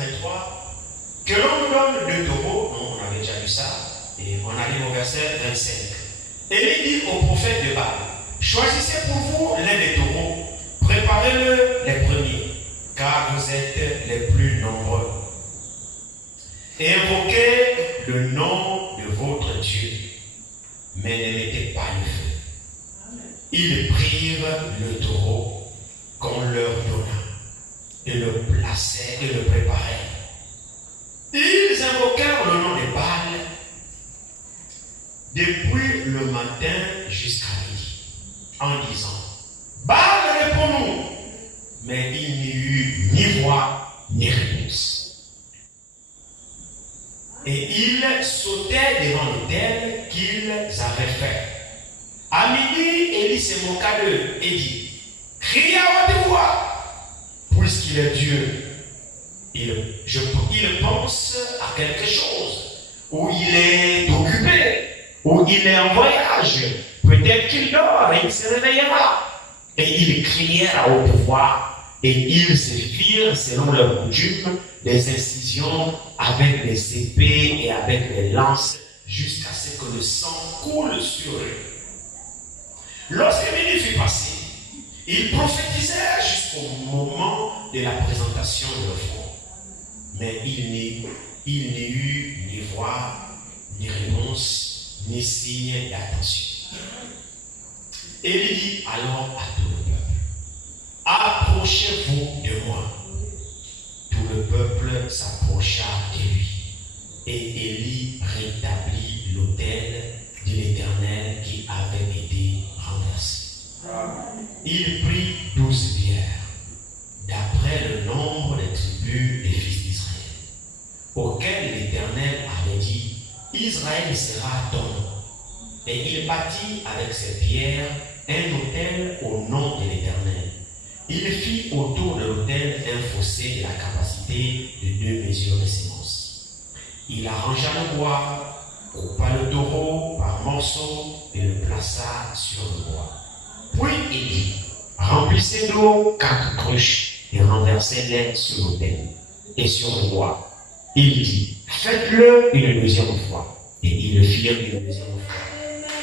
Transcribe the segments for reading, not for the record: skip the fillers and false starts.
23, que l'on nous donne 2 taureaux, non, on avait déjà lu ça, et on arrive au verset 25. Élie dit au prophète de Baal, choisissez pour vous l'un des taureaux, préparez-le les premiers, car vous êtes les plus nombreux. Et invoquez le nom de votre Dieu, mais ne mettez pas le feu. Ils prirent le taureau qu'on leur donna, et le placèrent et le préparèrent. Ils invoquèrent le nom de Baal depuis le matin jusqu'à midi, en disant, Baal, réponds-nous. Mais il n'y eut ni voix, ni réponse. Et ils sautaient devant l'autel qu'ils avaient fait. À midi, Élie se moqua d'eux et dit, criez à haute voix, puisqu'il est Dieu. Il pense à quelque chose, ou il est occupé, ou il est en voyage. Peut-être qu'il dort et il se réveillera. Et ils crièrent à haute voix, et ils se firent, selon leur coutume, des incisions avec des épées et avec des lances, jusqu'à ce que le sang coule sur eux. Lorsque midi fut passé, ils prophétisèrent jusqu'au moment de la présentation de l'offrande. Mais il n'y eut ni voix, ni réponse, ni signe d'attention. Élie dit alors à tout le peuple, approchez-vous de moi. Tout le peuple s'approcha de lui. Et Élie rétablit l'autel de l'Éternel qui avait été renversé. Il prit 12 bières, d'après le nombre des tribus des fils d'Israël, auxquels l'Éternel avait dit, Israël sera ton nom. Et il bâtit avec ses pierres un autel au nom de l'Éternel. Il fit autour de l'autel un fossé de la capacité de 2 mesures de sémence. Il arrangea le bois, coupa le taureau par morceaux et le plaça sur le bois. Puis il dit, remplissez d'eau 4 cruches et renversez-les sur l'autel et sur le bois. Il dit, faites-le une deuxième fois. Et ils le firent une deuxième fois.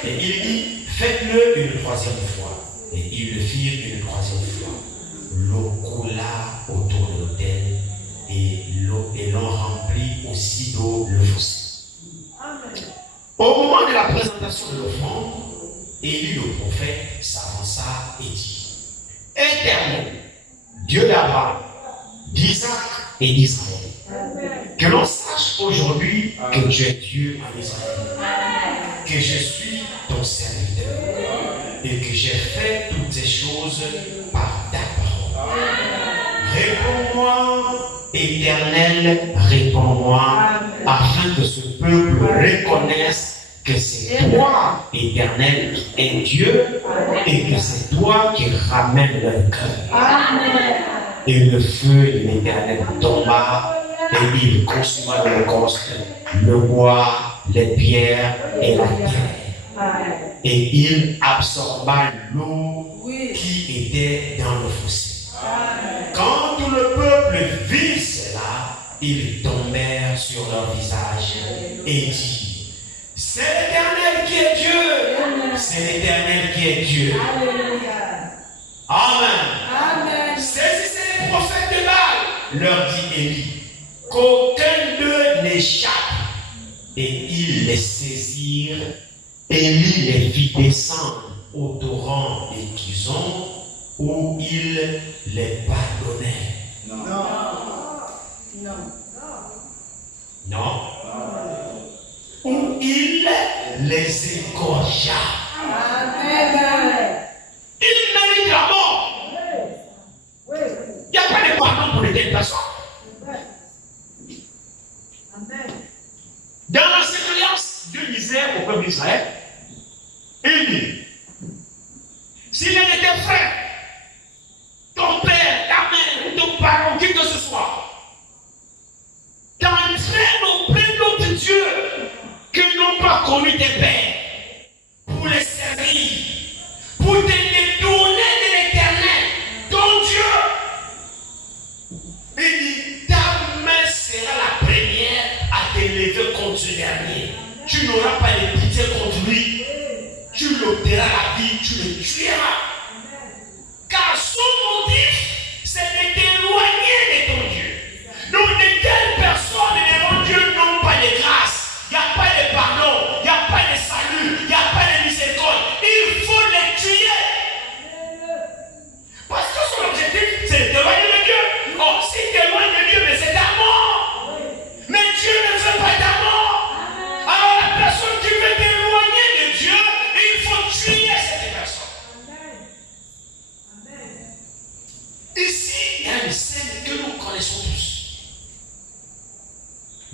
Et il dit, faites-le une troisième fois. Et ils le firent une troisième fois. L'eau coula autour de l'autel et l'on remplit aussi d'eau le fossé. Au moment de la présentation de l'offrande, Élie le prophète s'avança et dit, Éternel, Dieu d'Abraham, d'Isaac et d'Israël, que l'on sache aujourd'hui que tu es Dieu en Israël, que je suis ton serviteur et que j'ai fait toutes ces choses par ta parole. Réponds-moi, Éternel, réponds-moi, afin que ce peuple reconnaisse que c'est toi, Éternel, qui es Dieu, et que c'est toi qui ramènes leur cœur. Et le feu de l'Éternel tomba, et il consuma l'holocauste, le bois, les pierres et la terre. Et il absorba l'eau qui était dans le fossé. Quand tout le peuple vit cela, ils tombèrent sur leur visage et dirent, c'est l'Éternel qui est Dieu. C'est l'Éternel qui est Dieu. Amen. Saisissez les prophètes de Baal, leur dit Élie, qu'aucun d'eux n'échappe. Et ils les saisirent. Élie les fit descendre au torrent de Kison, où il les pardonnait. Non. Où il les égorgea. Il mérite la mort. Il n'y a pas de pardon pour les telles personnes. Dans l'enseignement, Dieu disait au peuple d'Israël, il dit, s'il était frère, ton père, ta mère, ton parent, qui que ce soit, t'entraîne auprès d'autres dieux que n'ont pas connu tes pères, pour les servir, pour te détourner de l'Éternel, ton Dieu. Il dit, ta main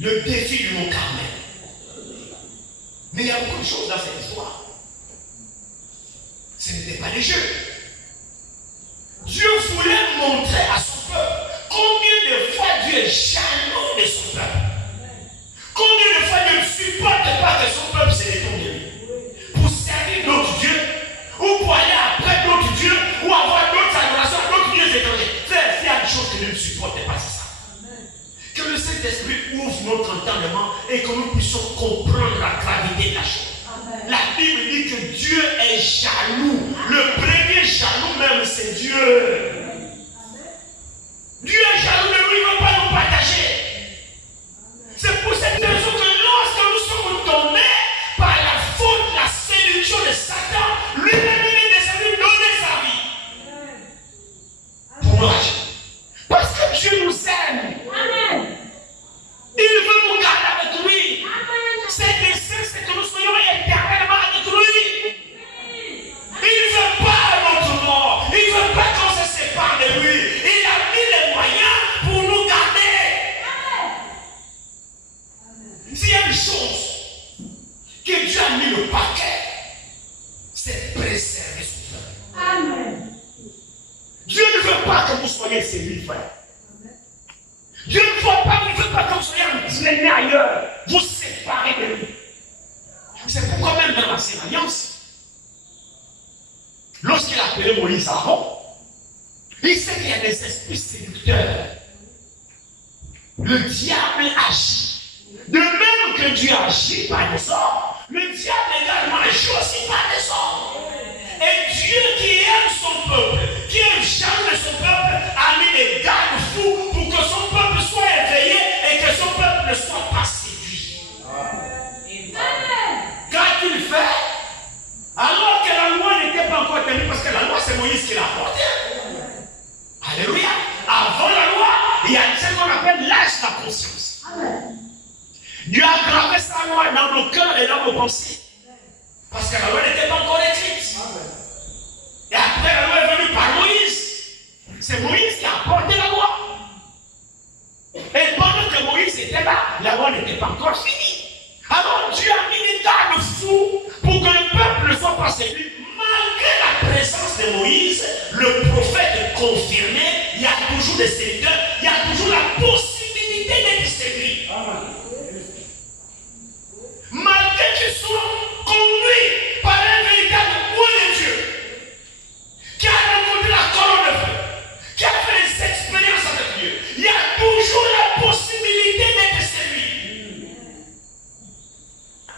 le défi du mont Carmel. Mais il y a beaucoup de choses dans cette histoire. Ce n'était pas des jeux. Dieu voulait montrer à son peuple combien de fois Dieu est jaloux de son peuple. Combien de fois Dieu ne supporte pas que son peuple se détourne de lui. Pour servir d'autres dieux, ou pour aller après d'autres dieux, ou avoir d'autres adorations, d'autres dieux étrangers. Frère, s'il y a des choses que Dieu ne supporte pas, c'est ça. Que le Saint-Esprit ouvre notre entendement et que nous puissions comprendre la gravité de la chose. La Bible dit que Dieu est jaloux. Le premier jaloux même, c'est Dieu. Dieu est jaloux de nous, il ne veut pas nous partager. C'est pour cette raison que lorsque nous sommes tombés par la faute, la séduction de Satan, lui-même est descendu donner sa vie. Pour nous racheter. Parce que Dieu nous aime. Amen. Il veut nous garder avec lui. Ses desseins, c'est que nous soyons éternellement avec lui. Il ne veut pas notre mort. Il ne veut pas qu'on se sépare de lui. Il a mis les moyens pour nous garder. S'il y a une chose que Dieu a mis le paquet, c'est préserver son peuple. Amen. Dieu ne veut pas que vous soyez séduits, frère. Dieu ne veut pas que vous soyez entraînés ailleurs, vous séparez de lui. C'est pourquoi même dans l'Ancienne Alliance, lorsqu'il a appelé Moïse à Aaron, il sait qu'il y a des esprits séducteurs. Le diable agit. De même que Dieu agit par des hommes, le diable également agit aussi par des hommes. Et Dieu qui aime son peuple, qui aime jamais son peuple, a mis des garde-fous pour que son peuple soit éveillé et que son peuple ne soit pas séduit. Quand il fait, alors que la loi n'était pas encore tenue, parce que la loi c'est Moïse qui l'a portée. Alléluia. Avant la loi, il y a ce qu'on appelle l'âge de la conscience. Dieu a gravé sa loi dans nos cœurs et dans nos pensées. Parce que la loi n'était pas encore écrite. Et après, la loi est venue par Moïse. C'est Moïse qui a porté la loi. Et pendant que Moïse était là, la loi n'était pas encore finie. Alors Dieu a mis des garde-fous pour que le peuple ne soit pas séduit. Malgré la présence de Moïse, le prophète confirmé, il y a toujours des séducteurs, il y a toujours la possibilité d'être séduit. Malgré qu'ils soient conduits par un véritable roi de Dieu, qui a rencontré la colonne de feu, qui a fait des expériences avec Dieu, il y a toujours la possibilité d'être séduit.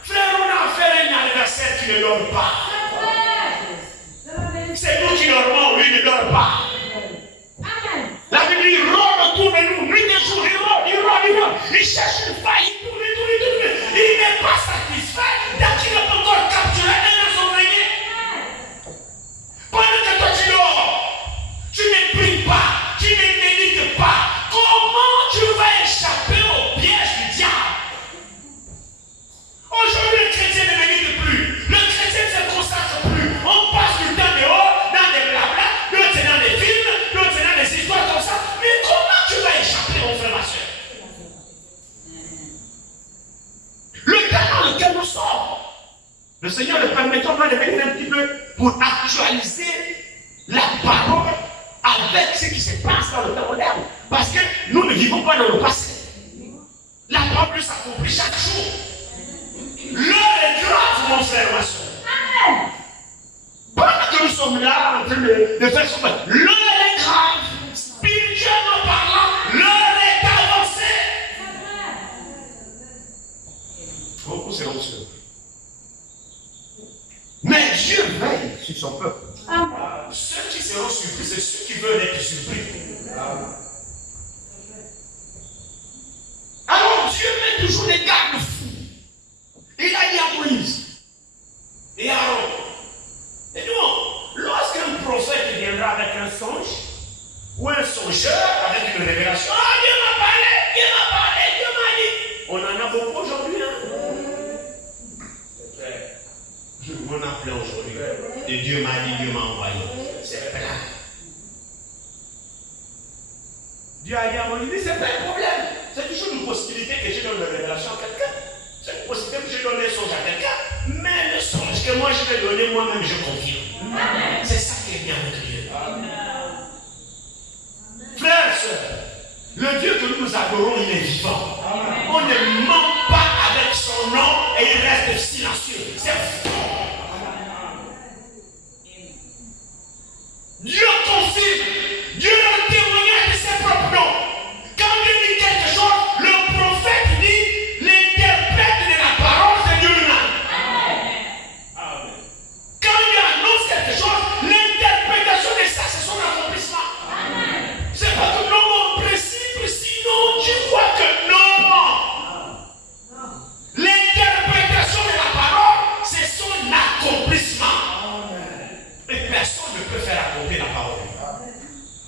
Frère, on a fait un anniversaire qui ne dort pas. C'est nous qui dormons, lui ne dort pas. La Bible dit, il rôde autour de nous, nuit et jour, il rôde. Il cherche une faille, il tourne. Il n'est pas satisfait tant qu'il n'a pas encore capturé un de son grenier. Pendant que toi tu dors, tu ne pries pas, tu ne médites pas. Comment tu vas échapper au piège du diable? Aujourd'hui, le chrétien ne médite plus. Le chrétien ne se consacre plus. On passe du temps dehors, dans des blabla, d'autres dans des films, d'autres dans des histoires comme ça. Mais comment tu vas échapper, mon frère, ma soeur? Le temps dans lequel nous sommes, le Seigneur le permettra de venir un petit peu pour actualiser la parole avec ce qui se passe dans le temps moderne. Parce que nous ne vivons pas dans le passé. La parole s'accomplit chaque jour. L'heure est grave, mon frère, ma soeur. Amen. Pendant que nous sommes là en train de faire ce que l'heure est grave. Spirituellement parlant, l'heure est avancée. Beaucoup c'est l'onction. Mais Dieu veille sur son peuple. Ceux qui seront surpris, c'est ceux qui veulent être surpris. Alors Dieu met toujours des garde-fous. Il a dit à Moïse et à Aaron. Et donc, lorsqu'un prophète viendra avec un songe, ou un songeur avec une révélation, Dieu m'a parlé, Dieu m'a dit. On en a beaucoup aujourd'hui, hein? On a plein aujourd'hui. Et Dieu m'a dit, Dieu m'a envoyé. C'est plein. Dieu a dit à Moïse, c'est pas un problème. C'est toujours nous une possibilité que je donne une révélation à quelqu'un. C'est une possibilité que je donne un songe à quelqu'un. Mais le songe que moi je vais donner moi-même, je confirme. C'est ça qui est bien avec Dieu. Frères et sœurs, le Dieu que nous adorons, il est vivant. On ne ment pas avec son nom et il reste silencieux. C'est fort. Dieu confirme. Dieu rend témoignage de ses propres noms. Quand Dieu dit quelque chose, le prophète dit l'interprète de la parole de Dieu lui-même. Quand Dieu annonce quelque chose, l'interprétation de ça, c'est son accomplissement. C'est pas que non, précis, non, tu vois que non. L'interprétation de la parole, c'est son accomplissement. Et personne ne peut faire accomplir la parole.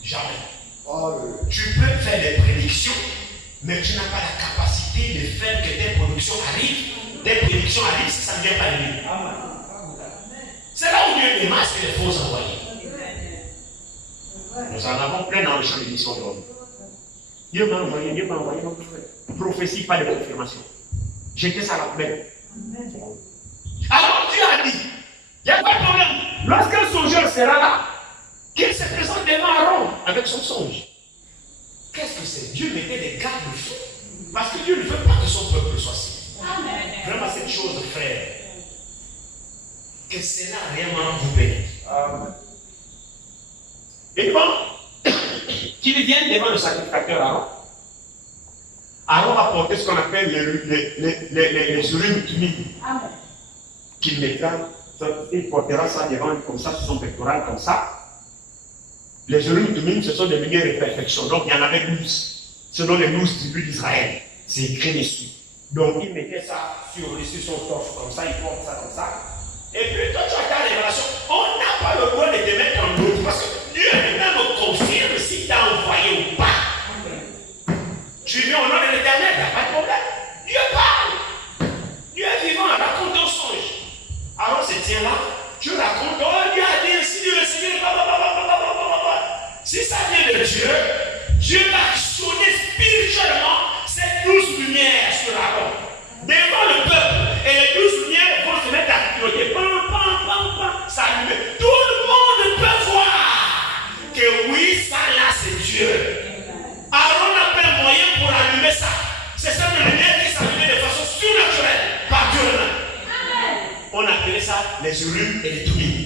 Jamais. Tu peux faire des prédictions, mais tu n'as pas la capacité de faire que tes prédictions arrivent. Tes prédictions arrivent si ça ne vient pas de lui. C'est là où Dieu démasque les faux envoyés. Nous en avons plein dans le champ d'émission de l'homme. Dieu m'a envoyé mon prophète. Prophétie, pas de confirmation. J'étais ça à la poubelle. Alors Dieu a dit, il n'y a pas de problème. Lorsqu'un songeur sera là, qu'il se présente devant Aaron avec son songe. Qu'est-ce que c'est? Dieu mettait des garde-fous. Parce que Dieu ne veut pas que son peuple soit si. Vraiment cette chose, frère, que cela réellement vous bénisse. Et bon, qu'il vienne devant le sacrificateur Aaron. Aaron va porter ce qu'on appelle les Urim Tumim. Qu'il mettra, il portera ça devant comme ça, sur son pectoral, comme ça. Les Urim Tumim, ce sont des lumières de perfection. Donc il y en avait 12, selon les 12 tribus d'Israël. C'est écrit dessus. Donc il mettait ça sur son torse, comme ça, il porte ça comme ça. Et puis toi, tu as ta révélation. On n'a pas le droit de te mettre en doute. Parce que Dieu lui-même confirme si tu as envoyé ou pas. Tu viens au nom de l'Éternel, il n'y a pas de problème. Dieu parle. Dieu est vivant, raconte ton songe. Alors se tient là, tu racontes, oh Dieu a dit ainsi, Dieu le Seigneur, si ça vient de Dieu, Dieu va actionner spirituellement ces 12 lumières sur Aaron. Devant le peuple, et les 12 lumières vont se mettre à clignoter. Ça allume. Tout le monde peut voir que oui, ça là c'est Dieu. Aaron n'a pas un moyen pour allumer ça. C'est cette lumière qui s'allume de façon surnaturelle par Dieu lui-même. On appelait ça les Urim et les Tumim.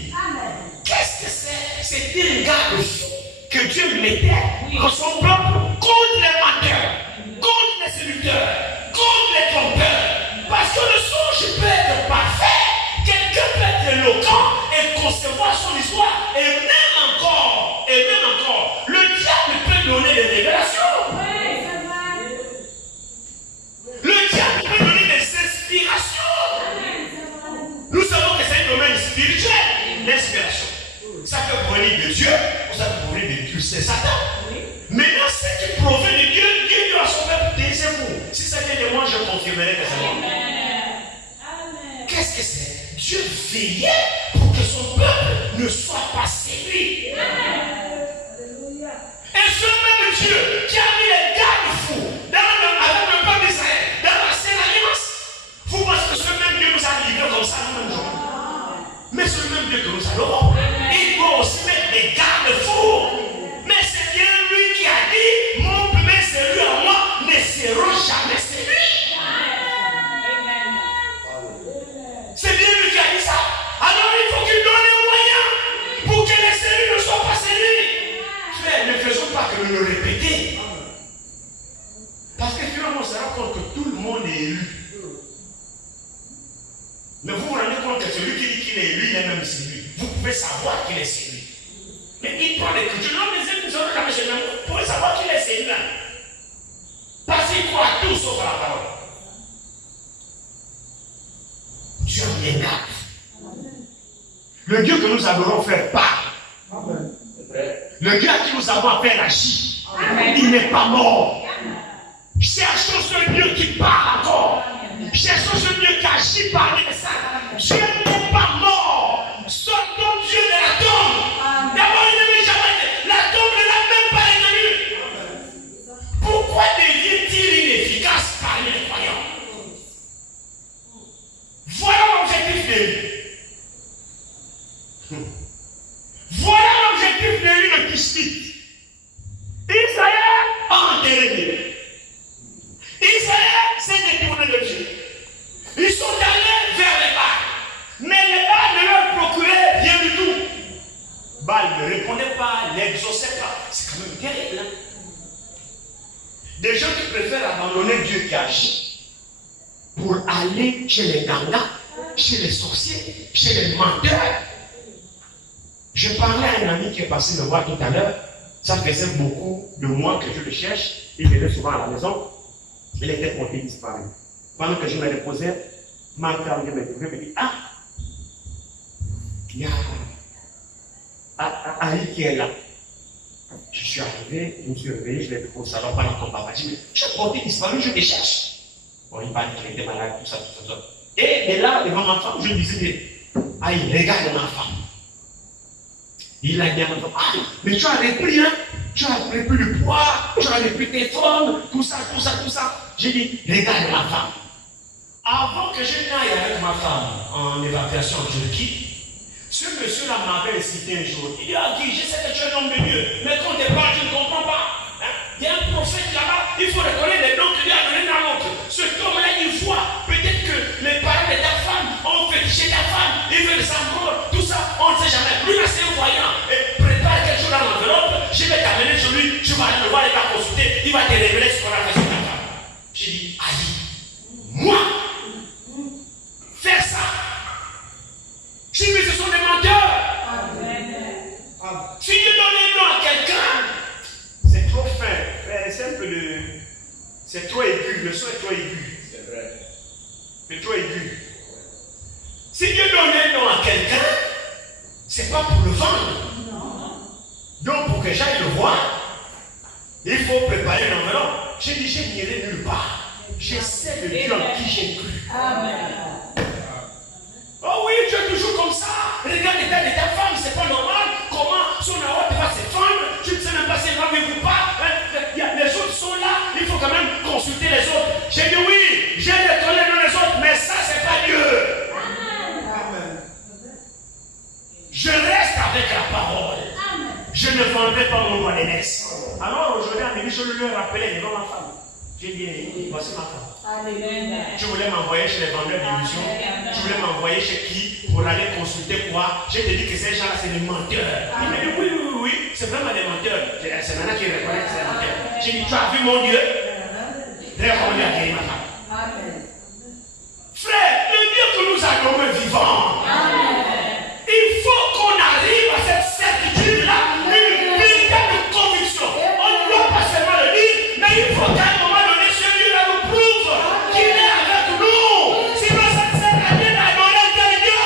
Qu'est-ce que c'est? C'était un garde-fou que Dieu mettait en son peuple contre les menteurs, contre les séducteurs, contre les trompeurs. Parce que le songe peut être parfait, quelqu'un peut être éloquent et concevoir son histoire, et même encore, le diable peut donner des révélations. Le diable peut donner des inspirations. Nous savons que c'est un domaine spirituel, l'inspiration. Ça peut provenir de Dieu, ou ça peut provenir de Dieu, c'est Satan. Maintenant, ce qui provient de Dieu, Dieu dit à son peuple, taisez-vous. Si ça vient de moi, je confirmerai que c'est moi. Qu'est-ce que c'est? Dieu veillait pour que son peuple ne soit pas séduit. Et ce même Dieu qui a mis les garde-fous avec le peuple d'Israël dans la Sainte Alliance, vous pensez que ce même Dieu nous a livrés comme ça nous-mêmes aujourd'hui? Mais ce même Dieu que nous adorons, il doit aussi mettre des garde-fous. Mais c'est bien lui qui a dit, mon premier séduit à moi ne seront jamais séduits. C'est bien lui qui a dit ça. Alors il faut qu'il donne les moyens pour que les séduits ne soient pas séduits. Frère, ne faisons pas que de le répéter. Parce que finalement on se rend compte que tout le monde est élu. Mais vous vous rendez compte que celui qui dit qu'il est élu, il est même séduit. Vous pouvez savoir qu'il est séduit. Mais il prend des coups. Non, mais c'est une chose comme chez nous. Vous pouvez savoir qu'il est séduit. Parce qu'il croit tout sauf la parole. Dieu en est garde. Le Dieu que nous adorons faire part. Le Dieu à qui nous avons affaire agit. Il n'est pas mort. Cherchons ce Dieu qui parle encore. Cherchons ce Dieu qui agit par les saints. Dieu n'est pas mort. Sortons Dieu de la tombe. D'abord, il ne jamais été. La tombe ne l'a même pas retenu. Pourquoi devient-il inefficace ne répondait pas, n'exauçait pas. C'est quand même terrible. Hein? Des gens qui préfèrent abandonner Dieu qui agit pour aller chez les gangas, chez les sorciers, chez les menteurs. Je parlais à un ami qui est passé me voir tout à l'heure. Ça faisait beaucoup de mois que je le cherche. Il venait souvent à la maison. Il était compté disparu. Pendant que je me reposais, ma femme me dit, ah, il y a Ali qui est là. Je suis arrivé, je me suis réveillé, je l'ai trouvé au salon pendant ton papa. Je dis, mais je suis compté disparu, je te cherche. Bon, il parlait qu'il était malade, tout ça. Et là, devant ma femme, je me disais, ah, il regarde ma femme. Il a dit à ma femme, ah, mais tu as repris, hein? Tu as repris le poids, tu as repris tes formes, tout ça. J'ai dit, regarde ma femme. Avant que je n'aille avec ma femme en évacuation en Turquie, ce monsieur-là m'avait incité un jour. Il dit, ah Guy, je sais que tu es un homme de Dieu, mais quand on te parle, tu ne comprends pas. Hein? Il y a un prophète là-bas, il faut reconnaître les dons que Dieu a donnés dans l'autre. Cet homme-là, il voit peut-être que les parents de ta femme ont fétiché ta femme, ils veulent sa mort, tout ça, on ne sait jamais. Lui, là, c'est un voyant. Et prépare quelque chose dans l'enveloppe, je vais t'amener sur lui, tu vas aller le voir, il va consulter, il va te révéler ce qu'on a fait sur ta femme. J'ai dit, aïe, moi, faire ça. Je dis, mais ce sont des menteurs. Si je donne un nom à quelqu'un, c'est trop fin. C'est un peu de. C'est trop aigu. Le son est trop aigu. C'est vrai. C'est trop aigu. Si Dieu donne un nom à quelqu'un, c'est pas pour le vendre. Non. Donc, pour que j'aille le voir, il faut préparer une enveloppe. J'ai dit, je n'irai nulle part. Je sais le Dieu en qui j'ai cru. Amen. Oh oui, tu es toujours comme ça. Regarde l'état de ta femme, c'est pas normal. Comment son aorte va se fendre? Tu ne sais même pas si elle va vivre ou pas. Les autres sont là, il faut quand même consulter les autres. J'ai dit oui, j'ai les collègues dans les autres, mais ça, c'est pas Dieu. Amen. Je reste avec la parole. Amen. Je ne vendrai pas mon roi d'aînesse. Alors aujourd'hui, à midi, je lui ai rappelé devant ma femme. J'ai dit, voici ma femme. Amen. Tu voulais m'envoyer chez les vendeurs d'illusions. Tu voulais m'envoyer chez qui pour aller consulter quoi? J'ai te dit que ces gens-là, c'est des menteurs. Il m'a dit oui, c'est vraiment des menteurs. C'est maintenant qu'il reconnaît que c'est des menteurs. J'ai dit, tu as vu mon Dieu? D'ailleurs, on lui a guéri ma femme. Amen. Frère, le Dieu que nous avons est vivant. Amen. Il faut qu'on arrive à cette certitude-là, une véritable conviction. On ne doit pas seulement le dire, mais il faut qu'à un moment donné, ce Dieu-là nous prouve qu'il est avec nous. Sinon, ça ne sert à rien d'adorer tel Dieu.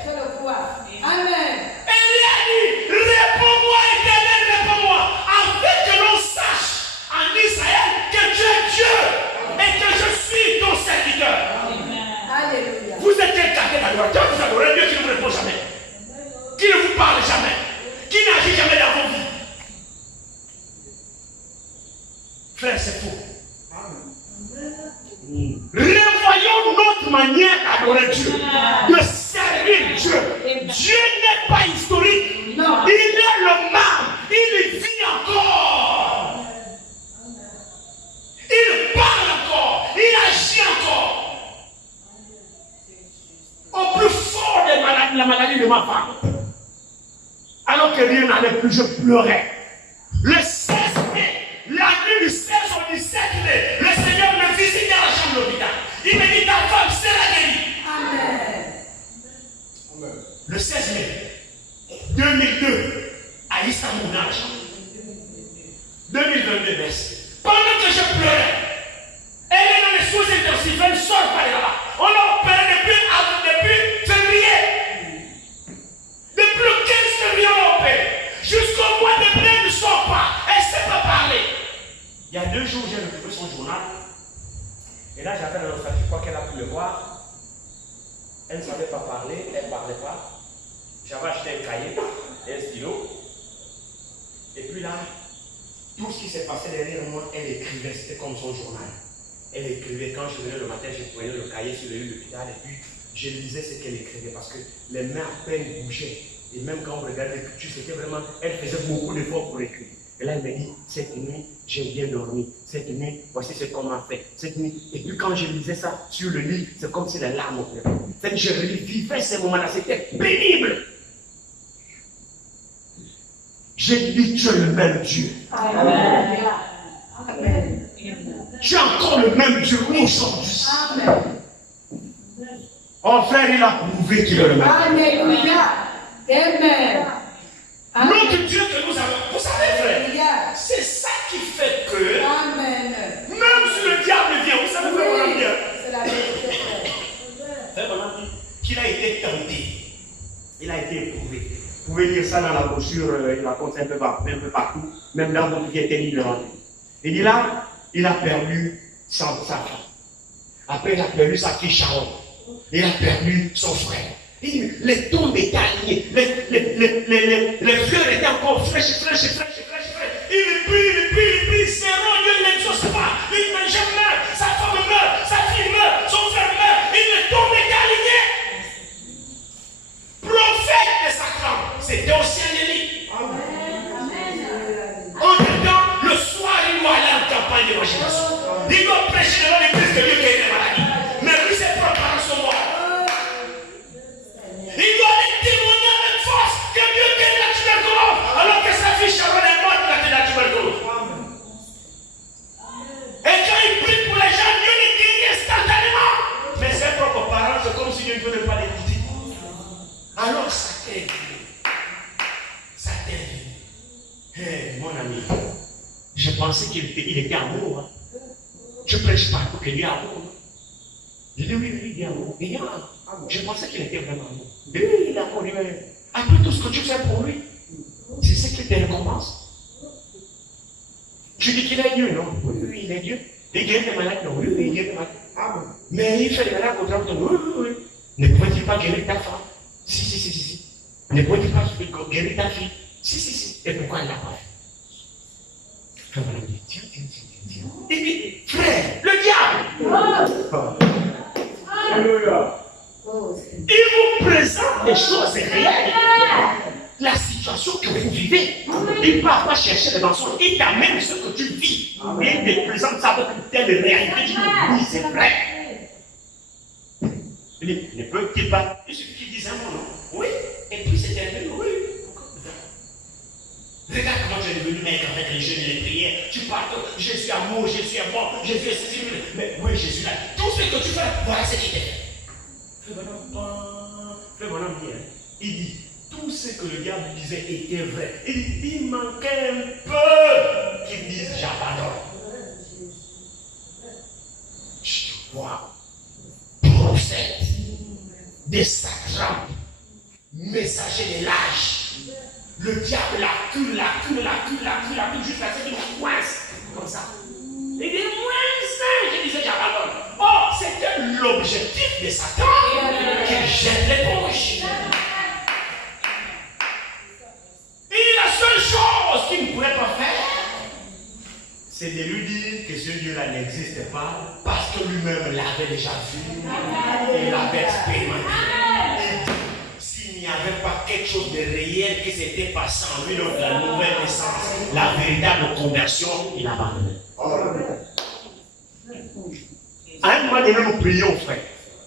Je le crois. Amen. Élie a dit, réponds-moi, Éternel, réponds-moi, afin que l'on sache en Israël que tu es Dieu et que je suis ton serviteur. Alléluia. Vous êtes quelqu'un d'adorateur, vous adorez Dieu qui ne vous répond jamais, qui ne vous parle jamais, qui n'agit jamais dans vos vies. Frère, c'est faux. Revoyons notre manière d'adorer Dieu, de servir Dieu. Dieu n'est pas historique. Non. Il est le même. Il vit encore. Il parle encore. Il agit encore. Au plus fort de la maladie de ma femme, alors que rien n'allait plus, je pleurais. Le 16 mai, la nuit du 16 au 17 mai, le Seigneur me visitait à la chambre d'hôpital. Il me dit, ta femme sera guérie. Amen. Le 16 mai 2002, à Istanbul, dans la chambre. 2022, merci. Pendant que je pleurais, elle est dans les soins intensifs, elle ne sort pas de là-bas. On l'a opéré depuis février. Depuis le 15 février, on l'a opéré. Jusqu'au mois de mai, elle ne sort pas. Elle ne sait pas parler. Il y a 2 jours, j'ai retrouvé son journal. Et là, j'appelle à notre famille, je crois qu'elle a pu le voir. Elle ne savait pas parler, elle ne parlait pas. J'avais acheté un cahier et un stylo. Et puis là, tout ce qui s'est passé derrière moi, elle écrivait, c'était comme son journal. Elle écrivait, quand je venais le matin, je prenais le cahier sur le lit de l'hôpital et puis je lisais ce qu'elle écrivait parce que les mains à peine bougeaient. Et même quand on regardait l'écriture, c'était vraiment, elle faisait beaucoup d'efforts pour écrire. Et là, elle me dit, cette nuit, j'ai bien dormi. Cette nuit, voici ce qu'on m'a fait. Cette nuit, et puis quand je lisais ça sur le lit, c'est comme si les larmes pleuraient. Je revivais ces moments-là, c'était pénible. J'ai dit, tu es le même Dieu. Amen. Tu es encore le même Dieu aujourd'hui. Oh frère, il a prouvé qu'il est le même. Alléluia. Amen. L'autre Dieu que nous avons, vous savez frère, c'est ça qui fait que, Amen. même si le diable vient, vous savez vraiment bien, C'est la vérité. qu'il a été tenté, il a été éprouvé. Vous pouvez lire ça dans la brochure, il raconte un peu partout, même dans votre vie était libre. Il dit là, il a perdu sa femme. Après, il a perdu sa fille Sharon. Il a perdu son frère. Il dit, les tombes étaient alignés. Les fleurs étaient encore fraîches. Il prie, Seigneur, Dieu ne l'exauce pas. Il ne jamais. Sa femme meurt, sa fille meurt, son frère meurt. Les tombes étaient alignés. Prophète de Satan, c'était aussi un Élie. Entre-temps, le soir, il doit aller en campagne d'évangélisation. Il doit prêcher devant l'église de Dieu qui a des maladies. Mais lui, ses propres parents sont morts. Il doit aller témoigner avec force que Dieu guérit la tuberculose, alors que sa fille Sharon est morte de la tuberculose. Et quand il prie pour les gens, Dieu les guérit instantanément. Mais ses propres parents, c'est comme si Dieu ne voulait pas l'écouter. Alors ça t'aide. Hey, mon ami, je pensais qu'il était amour. Hein. Je prêche pas pour qu'il y ait amour. Je dis oui, il y a amour. Il y a amour. Je pensais qu'il était vraiment amour. Et lui, il a connu. Après tout ce que tu fais pour lui, c'est ce qui te récompense. Tu dis qu'il est Dieu, non? Oui, il est Dieu. Il guérit des malades, non? Oui, il guérit des malades. Mais il fait des malades contre toi, oui. Ne pourrait-il pas guérir ta femme? Si. Ne pourrait-il pas guérir ta fille? Si. Et pourquoi il l'a pas fait? Frère, tiens. Et puis, frère, le diable! Alléluia! Il vous présente des choses réelles. La situation que vous vivez. Il ne va pas chercher les mensonges. Il t'amène ce que tu vis. Il te présente ça avec une telle réalité. Tu dis oui, c'est vrai. Il dit, ne peut-il pas? Il suffit qu'il dise un mot, non? Oui. Et puis c'est terminé, oui. Regarde comment tu es devenu maigre avec les jeûnes et les prières. Tu parles que je suis amour, je suis mort, Jésus est ceci. Mais oui, Jésus là. Tout ce que tu fais, voilà ce qu'il fait. Frère, mon ami, il dit, tout ce que le diable disait était vrai. Il dit, il manquait un peu qu'il dise, j'abandonne. Waouh. Prophète de Satan, messager de l'âge. Le diable l'accule jusqu'à ce qu'il coince comme ça. Il dit, je disais, j'abandonne. Oh, c'était l'objectif de Satan qu'il jette l'éponge. Et la seule chose qu'il ne pourrait pas faire, c'est de lui dire que ce Dieu-là n'existe pas parce que lui-même l'avait déjà vu et l'avait expérimenté. S'il n'y avait pas quelque chose de réel qui s'était passé en lui, donc la nouvelle naissance, la véritable conversion, il abandonnait. À un moment donné, nous prions, frère.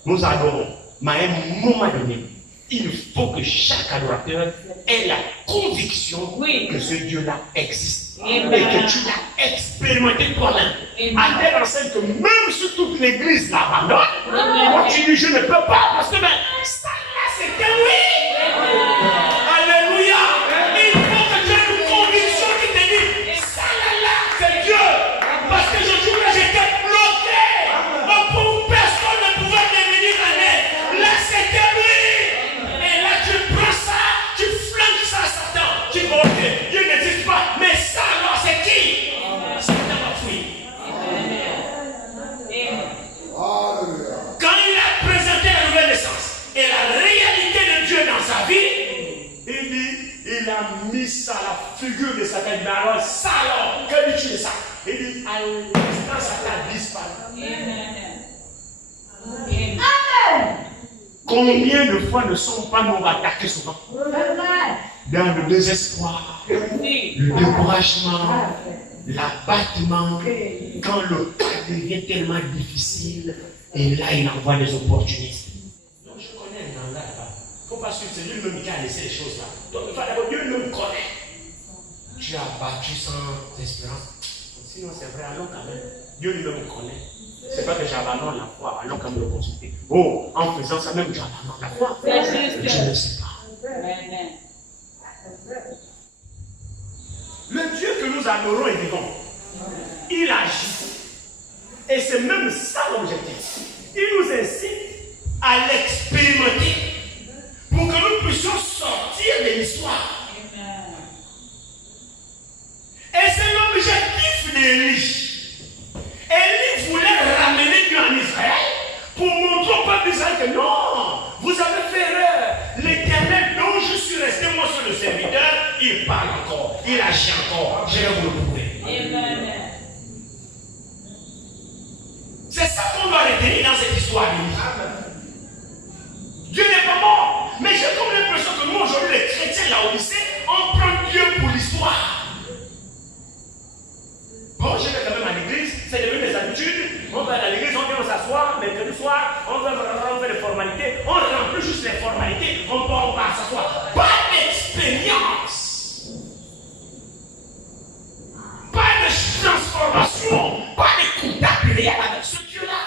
Nous adorons. Mais à un moment donné, il faut que chaque adorateur ait la conviction que ce Dieu-là existe. Et que tu l'as expérimenté toi-même. À telle enseigne que même si toute l'église l'abandonne, continue, je ne peux pas. Parce que ça là, c'était oui. Alléluia. Il faut que tu aies une conviction qui te dit, ça là, c'est Dieu. Parce que je joue là, j'étais bloqué. Pour personne ne pouvait devenir un aide. Là, c'était lui. Et là, tu prends ça, tu flanques ça à Satan. Tu dis, ok, Dieu n'existe pas. Mais ça, alors, c'est qui? Satan va fuir. Quand il a présenté la nouvelle naissance et la réalité de Dieu dans sa vie, il dit, il a mis ça à la figure de Satan. Mais alors, ça alors, que dit-il ça? Il dit, à l'instant, Satan disparaît. Amen. Combien de fois ne sont pas nous attaqués souvent? Dans le désespoir, le découragement, l'abattement, quand le cas devient tellement difficile, et là il envoie des opportunistes. Donc je connais un gars là-bas. Il ne faut pas suivre, c'est lui-même qui a laissé les choses là. Donc il faut d'abord Dieu nous connaît. Tu as battu sans espérance. Sinon, c'est vrai, allons quand même. Dieu lui-même me connaît. C'est pas que j'abandonne la foi, allons quand même le consulter. Oh, en faisant ça même, j'abandonne la foi. Je ne sais pas. Le Dieu que nous adorons et vivons, il agit. Et c'est même ça l'objectif. Il nous incite à l'expérimenter pour que nous puissions sortir de l'histoire. Et c'est l'objectif d'Élie. Élie voulait ramener Dieu en Israël pour montrer au peuple d'Israël que non, vous avez fait erreur. L'Éternel dont je suis resté moi sur le serviteur, il parle encore, il agit encore. Je vais vous le prouver. Amen. C'est ça qu'on doit retenir dans cette histoire d'Élie. Dieu n'est pas mort. Mais j'ai comme l'impression que nous aujourd'hui, les chrétiens là au lycée, on prend Dieu pour l'histoire. Bon, je vais quand même à l'église, c'est devenu des habitudes. On va à l'église, on vient s'asseoir, mercredi soir, on fait les formalités, on remplit juste les formalités, on va s'asseoir. Pas d'expérience, pas de transformation, pas de contact réel avec ce Dieu-là.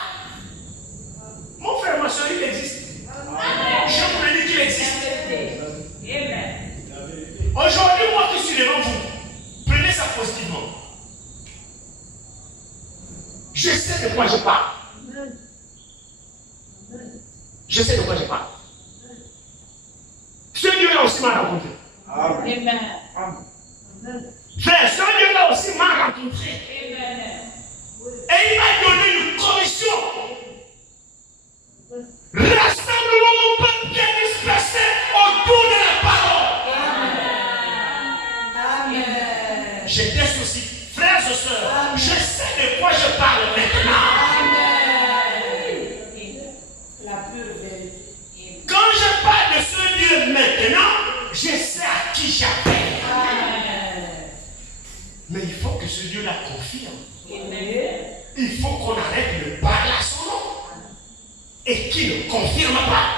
Mon frère, ma soeur, il existe. Je vous le dis qu'il existe. Aujourd'hui, moi qui suis devant vous, prenez ça positivement. Je sais de quoi je parle. Je sais de quoi je parle. Ce Dieu-là aussi m'a rencontré. Amen. Frère, ce Dieu-là aussi m'a rencontré. Et il m'a donné une commission. Rassemblement mon peuple bien dispersé autour de la parole. Amen. J'ai des soucis. Frères et sœurs, je sais de quoi je parle maintenant. Amen. La pure vérité. Quand je parle de ce Dieu maintenant, je sais à qui j'appelle. Mais il faut que ce Dieu-là confirme. Amen. Il faut qu'on arrête de parler à son nom. Et qu'il ne confirme pas.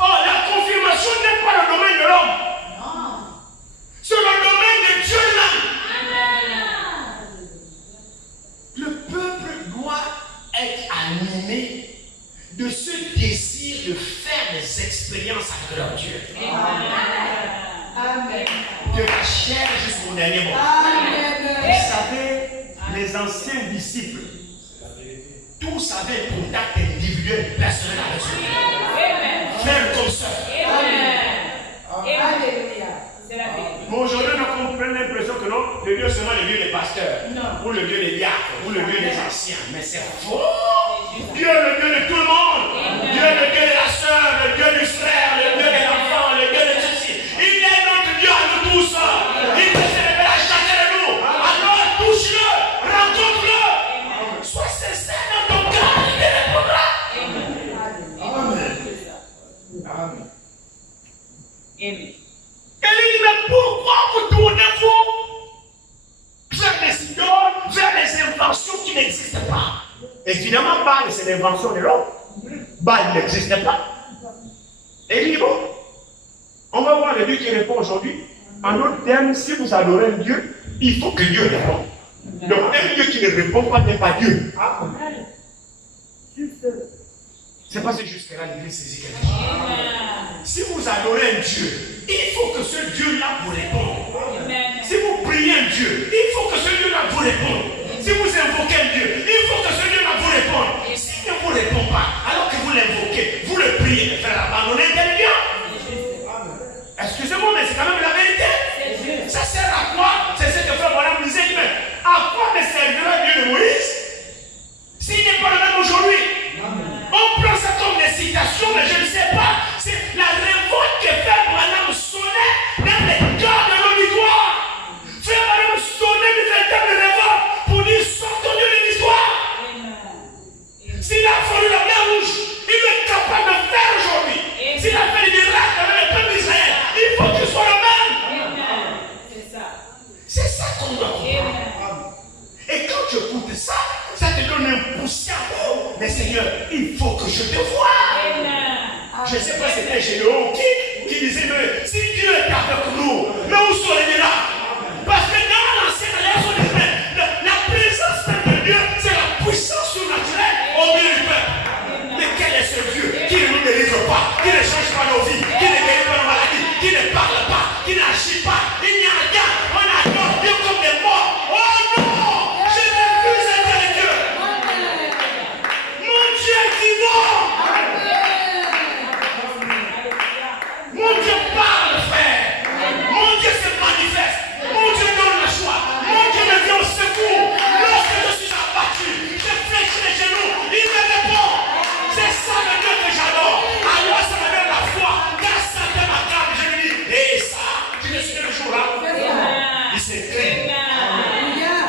Oh, la confirmation n'est pas le domaine de l'homme. Non. C'est le domaine de Dieu là. Le peuple doit être animé de ce désir de faire des expériences avec leur Dieu. Amen. De la chair jusqu'au dernier moment. Vous savez, les anciens disciples, tous avaient un contact individuel, personnel avec ce Dieu. Frère comme sœur. Alléluia. Mais aujourd'hui, on a l'impression que non, le Dieu est seulement le Dieu des pasteurs, ou le Dieu des diacres, ou le Dieu des anciens. Mais c'est faux. Dieu est le Dieu de tout le monde. Dieu est le Dieu de la sœur, le Dieu du frère, le Dieu de l'enfant, le Dieu de ceci. Il est notre Dieu à nous tous. Il peut se révéler à chacun de nous. Alors touche-le, rencontre-le. Sois sincère dans ton cœur, il te répondra. Amen. Amen. Amen. Elle dit, mais pourquoi vous tournez-vous vers des idoles, vers des inventions qui n'existent pas? Évidemment, pas de ces inventions de l'homme. Bah, il n'existe pas. Et il dit, bon, on va voir le Dieu qui répond aujourd'hui. En d'autres termes, si vous adorez un Dieu, il faut que Dieu réponde. Donc, un Dieu qui ne répond pas n'est pas Dieu. C'est pas jusque-là l'église saisit quelque chose. Si vous adorez un Dieu, il faut que ce Dieu-là vous réponde. Si vous priez un Dieu, il faut que ce Dieu-là vous réponde. Si vous invoquez un Dieu, il faut que ce Dieu-là vous réponde. S'il ne vous répond pas, alors que vous l'invoquez, vous le priez, faire abandonner tel Dieu. Excusez-moi, mais c'est quand même la vérité. Ça sert à quoi? C'est ce que frère Branham disait. Mais à quoi me servira Dieu de Moïse s'il n'est pas le même aujourd'hui? On prend ça comme des citations, mais je ne sais pas. C'est la révolte que frère Branham sonnait dans les cœurs de l'auditoire. Frère Branham sonnait des véritable révolte pour dire sortons Dieu de l'histoire. S'il a fallu la mer rouge, il est capable de faire aujourd'hui. S'il a fait des miracles avec le peuple d'Israël, il faut qu'il soit le même. C'est ça qu'on doit comprendre. Et quand tu écoutes ça, ça te donne un poussé à vous. Mais Seigneur, il faut que je te voie. Je ne sais pas si c'était Gédéon qui qui disait, mais si Dieu est avec nous, mais où sont les miracles? Parce que dans l'ancienne alliance, on disait, la présence même de Dieu, c'est la puissance surnaturelle au milieu du peuple. Mais quel est ce Dieu qui ne nous délivre pas, qui ne change pas nos vies, qui ne guérit pas nos maladies, qui ne parle pas, qui n'agit pas? Il n'y a rien. On adore Dieu comme des morts. Oh non! Je refuse d'être Dieu. Mon Dieu est vivant. Mon Dieu parle, frère. Mon Dieu se manifeste. Mon Dieu donne la joie. Mon Dieu me vient au secours. Lorsque je suis abattu, je fléchis les genoux. Il me répond. C'est ça le Dieu que j'adore. Alors ça me donne la foi. Quand ça te m'attrape, je lui dis, hé ça, tu me suis le jour là. Il s'écrit.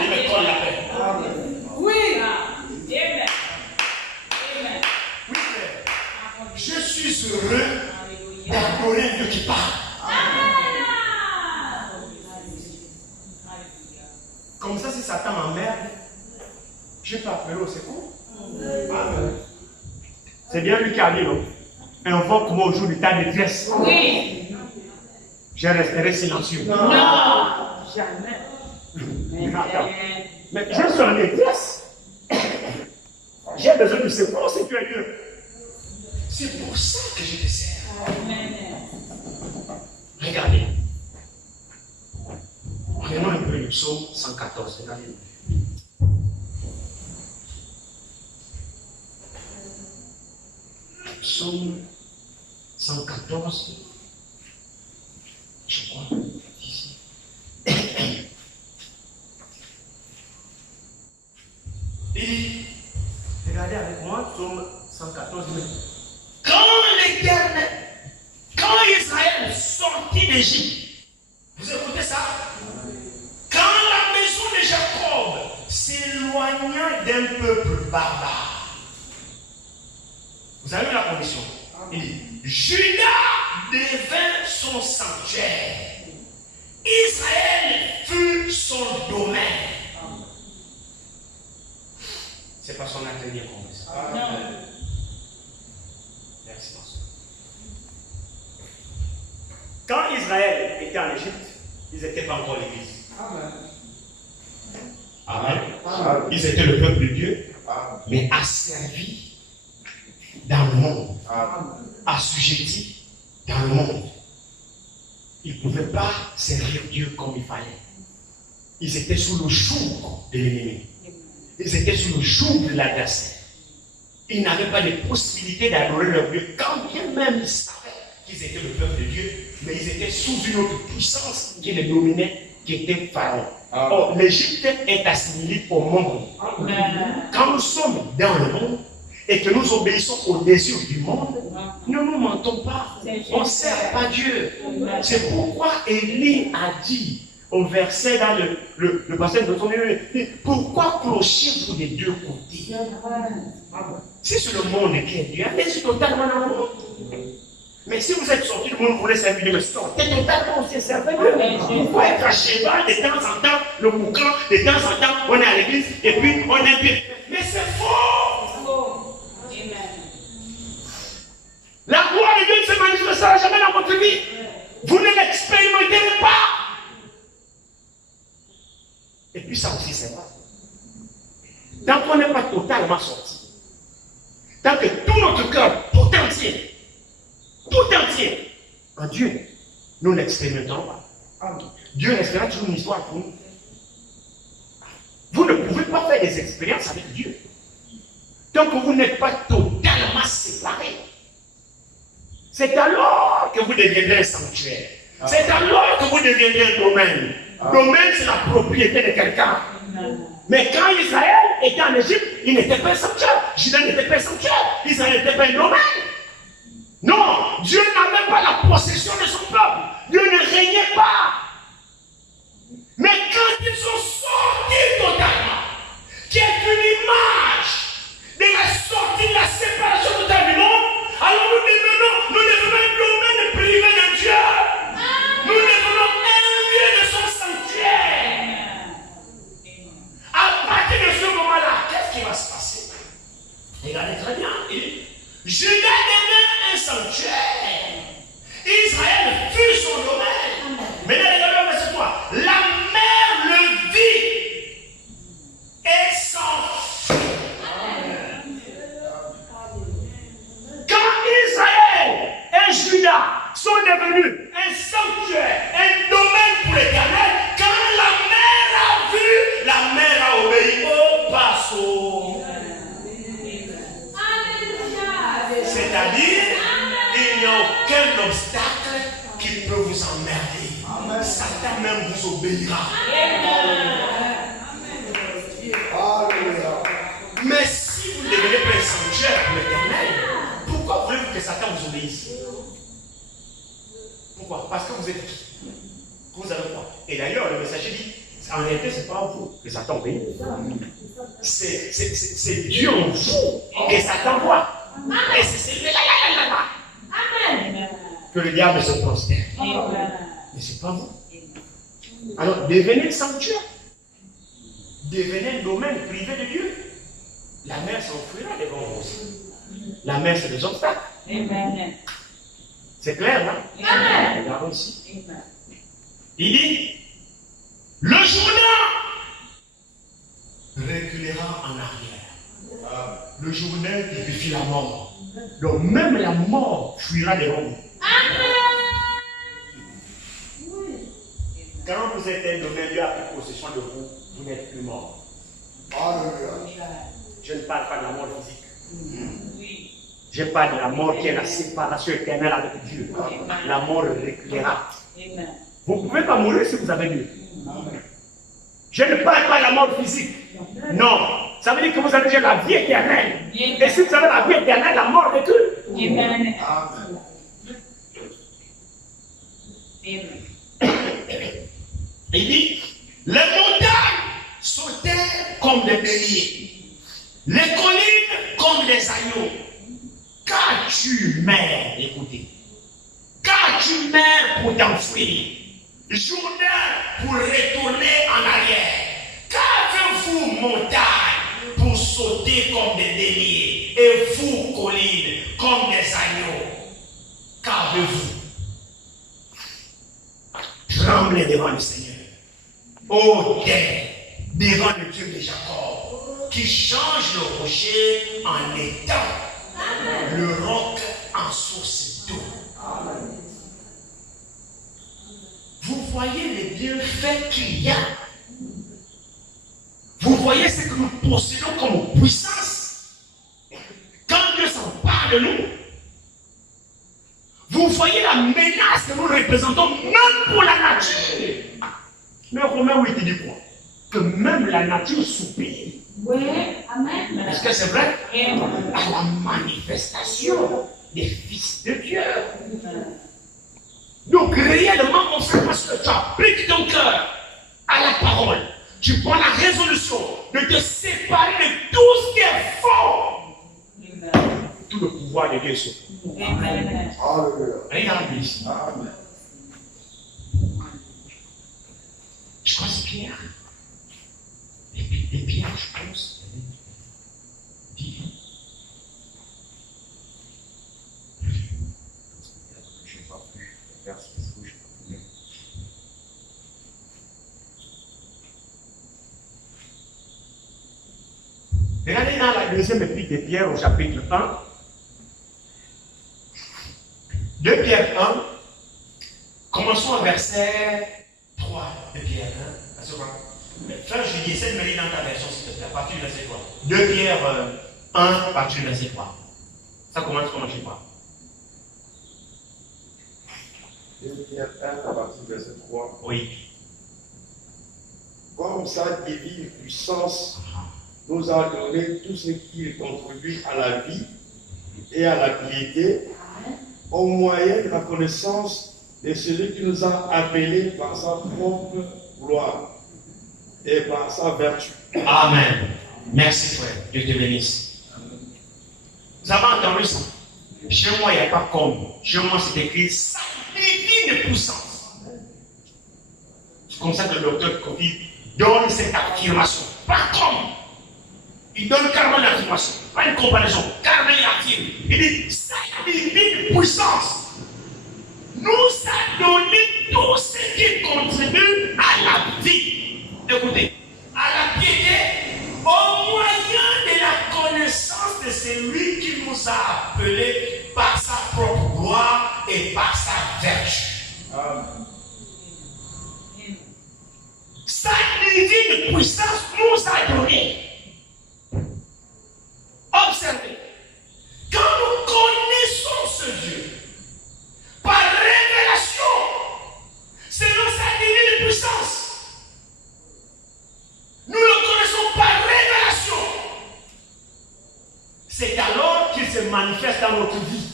Il me donne la paix. Oui. Oui, frère. Je suis heureux d'adorer un Dieu qui parle. Comme ça, si Satan m'emmerde, je peux appeler au secours. C'est bien lui qui a dit, non? Invoque-moi au jour de ta détresse. Oui. Je resterai silencieux. Non. Jamais. Attends. Mais je suis en détresse. J'ai besoin de secours si tu es Dieu. C'est pour ça que je te sers. Regardez. Prenons un peu le psaume 114. Regardez. Psaume 114. Je crois. Ici. Et regardez avec moi, psaume 114. Quand Israël sortit d'Égypte, vous écoutez ça? Quand la maison de Jacob s'éloigna d'un peuple barbare, vous avez vu la condition? Il dit, Juda devint son sanctuaire, Israël fut son domaine. C'est pas son atelier comme ça. Non. Merci, François. Quand Israël était en Égypte, ils n'étaient pas encore l'Église. Amen. Ils étaient le peuple de Dieu, mais asservis dans le monde, assujettis dans le monde. Ils ne pouvaient pas servir Dieu comme il fallait. Ils étaient sous le joug de l'ennemi. Ils étaient sous le joug de l'adversaire. Ils n'avaient pas de possibilité d'adorer leur Dieu, quand bien même ils savaient qu'ils étaient le peuple de Dieu, mais ils étaient sous une autre puissance qui les dominait, qui était Pharaon. Or, l'Égypte est assimilée au monde. Quand nous sommes dans le monde et que nous obéissons aux désirs du monde, nous ne mentons pas. On ne sert pas Dieu. C'est pourquoi Élie a dit au verset dans le passage de son livre, pourquoi clochez-vous des deux côtés? Si c'est le monde qui est Dieu, allez-y totalement dans le monde. Mais si vous êtes sorti du monde, vous voulez servir Dieu, mais sortez totalement aussi servir Dieu. Vous pouvez être à cheval de temps en temps, le boucan, de temps en temps, on est à l'église, et puis on est bien. Mais c'est faux! La gloire de Dieu ne se manifestera jamais dans votre vie. Vous ne l'expérimenterez pas. Et puis ça aussi, c'est vrai. Tant qu'on n'est pas totalement sorti, tant que tout notre cœur, tout entier, en Dieu, nous n'expérimentons pas. Dieu restera toujours une histoire pour nous. Vous ne pouvez pas faire des expériences avec Dieu tant que vous n'êtes pas totalement séparés. C'est alors que vous deviendrez un sanctuaire. C'est alors que vous deviendrez un domaine. Domaine, c'est la propriété de quelqu'un. Mais quand Israël était en Égypte, il n'était pas un sanctuaire. Juda n'était pas un sanctuaire. Israël n'était pas un domaine. Non, Dieu n'avait pas la possession de son peuple. Dieu ne régnait pas. Mais quand ils sont sortis totalement, qui est une image de la sortie, de la séparation totale du monde, alors nous devenons un domaine privé de Dieu. Nous devenons un lieu de son sanctuaire. À partir de ce moment-là, qu'est-ce qui va se passer? Regardez très bien. Juda devient un sanctuaire. Israël fut son domaine. Maintenant, regardez le verset 3. La mer le vit et s'enfuit. Quand Israël et Juda sont devenus un sanctuaire, un domaine pour l'Éternel, quand la mer a vu, la mer a obéi au passo. C'est-à-dire, il n'y a aucun obstacle qui peut vous emmerder. Satan même vous obéira. Mais si vous ne devenez pas un sanctuaire pour l'Éternel, pourquoi voulez-vous que Satan vous obéisse? Pourquoi? Parce que vous êtes qui? Vous avez quoi? Et d'ailleurs, le messager dit, en réalité, ce n'est pas vous que Satan obéit. C'est Dieu en vous et Satan voit. Et c'est que le diable se prospère. Mais ce n'est pas vous. Alors, devenez sanctuaire. Devenez un domaine privé de Dieu. La mer s'enfuira devant vous aussi. La mer, c'est des obstacles. C'est clair, non? Regardons ici. Il dit, le Jourdain reculera en arrière. Le Jourdain typifie la mort. Donc même la mort fuira devant vous. Quand vous êtes un domaine, Dieu a pris possession de vous, vous n'êtes plus mort. Je ne parle pas de la mort physique. Je parle de la mort qui est la séparation éternelle avec Dieu. La mort reculera. Vous ne pouvez pas mourir si vous avez Dieu. Je ne parle pas de la mort physique. Non. Ça veut dire que vous avez déjà la vie éternelle. Et si vous avez la vie éternelle, la mort recule. Il dit, les montagnes sautèrent comme des béliers, les collines comme des agneaux. Car tu meurs, écoutez, car tu meurs pour t'enfuir, Jourdain pour retourner en arrière. Qu'avez-vous, montagne, pour sauter comme des béliers, et vous, collines, comme des agneaux? Qu'avez-vous? Tremblez devant le Seigneur. Ô terre, devant le Dieu de Jacob, qui change le rocher en étang, le roc en source d'eau. Vous voyez les bienfaits qu'il y a. Vous voyez ce que nous possédons comme puissance. Quand Dieu s'empare de nous, vous voyez la menace que nous représentons même pour la nature. Mais Romains 8 dit quoi? Que même la nature soupire. Oui, amen. Est-ce que c'est vrai? À la manifestation des fils de Dieu. Donc réellement, mon frère, parce que tu appliques ton cœur à la parole, tu prends la résolution de te séparer de tout ce qui est faux. Tout le pouvoir de Dieu sur toi. Regarde ici. Je crois que c'est Pierre. Et Pierre, je pense, dit. Je n'ai pas pu faire ce que je pouvais. Regardez dans la deuxième épître de Pierre au chapitre 1. 2 Pierre 1. Commençons au verset 3 de Pierre 1. Frère Julie, essaie de me lire dans ta version, s'il te plaît, à partir du verset 3. 2 Pierre 1, à partir du verset 3. Ça commence comment je crois. 2 Pierre 1, à partir du verset 3. Oui. Comme sa divine puissance nous a donné tout ce qui contribue à la vie et à la piété, au moyen de la connaissance de celui qui nous a appelés par sa propre gloire et par sa vertu. Amen. Merci frère. Dieu te bénisse. Vous avez entendu ça? Chez moi, il n'y a pas comme. Chez moi, c'est écrit sa divine puissance. C'est comme ça que le docteur Covid donne cette affirmation. Pas comme. Il donne carrément l'affirmation. Pas une comparaison. Carrément, il affirme. Il dit sa divine puissance nous qui contribue à la vie. Écoutez, à la piété, au moyen de la connaissance de celui qui nous a appelés par sa propre gloire et par sa vertu. Sa divine puissance nous a donné. Observez, quand nous connaissons ce Dieu, par révélation, selon sa divine puissance, nous le connaissons par révélation. C'est alors qu'il se manifeste dans notre vie.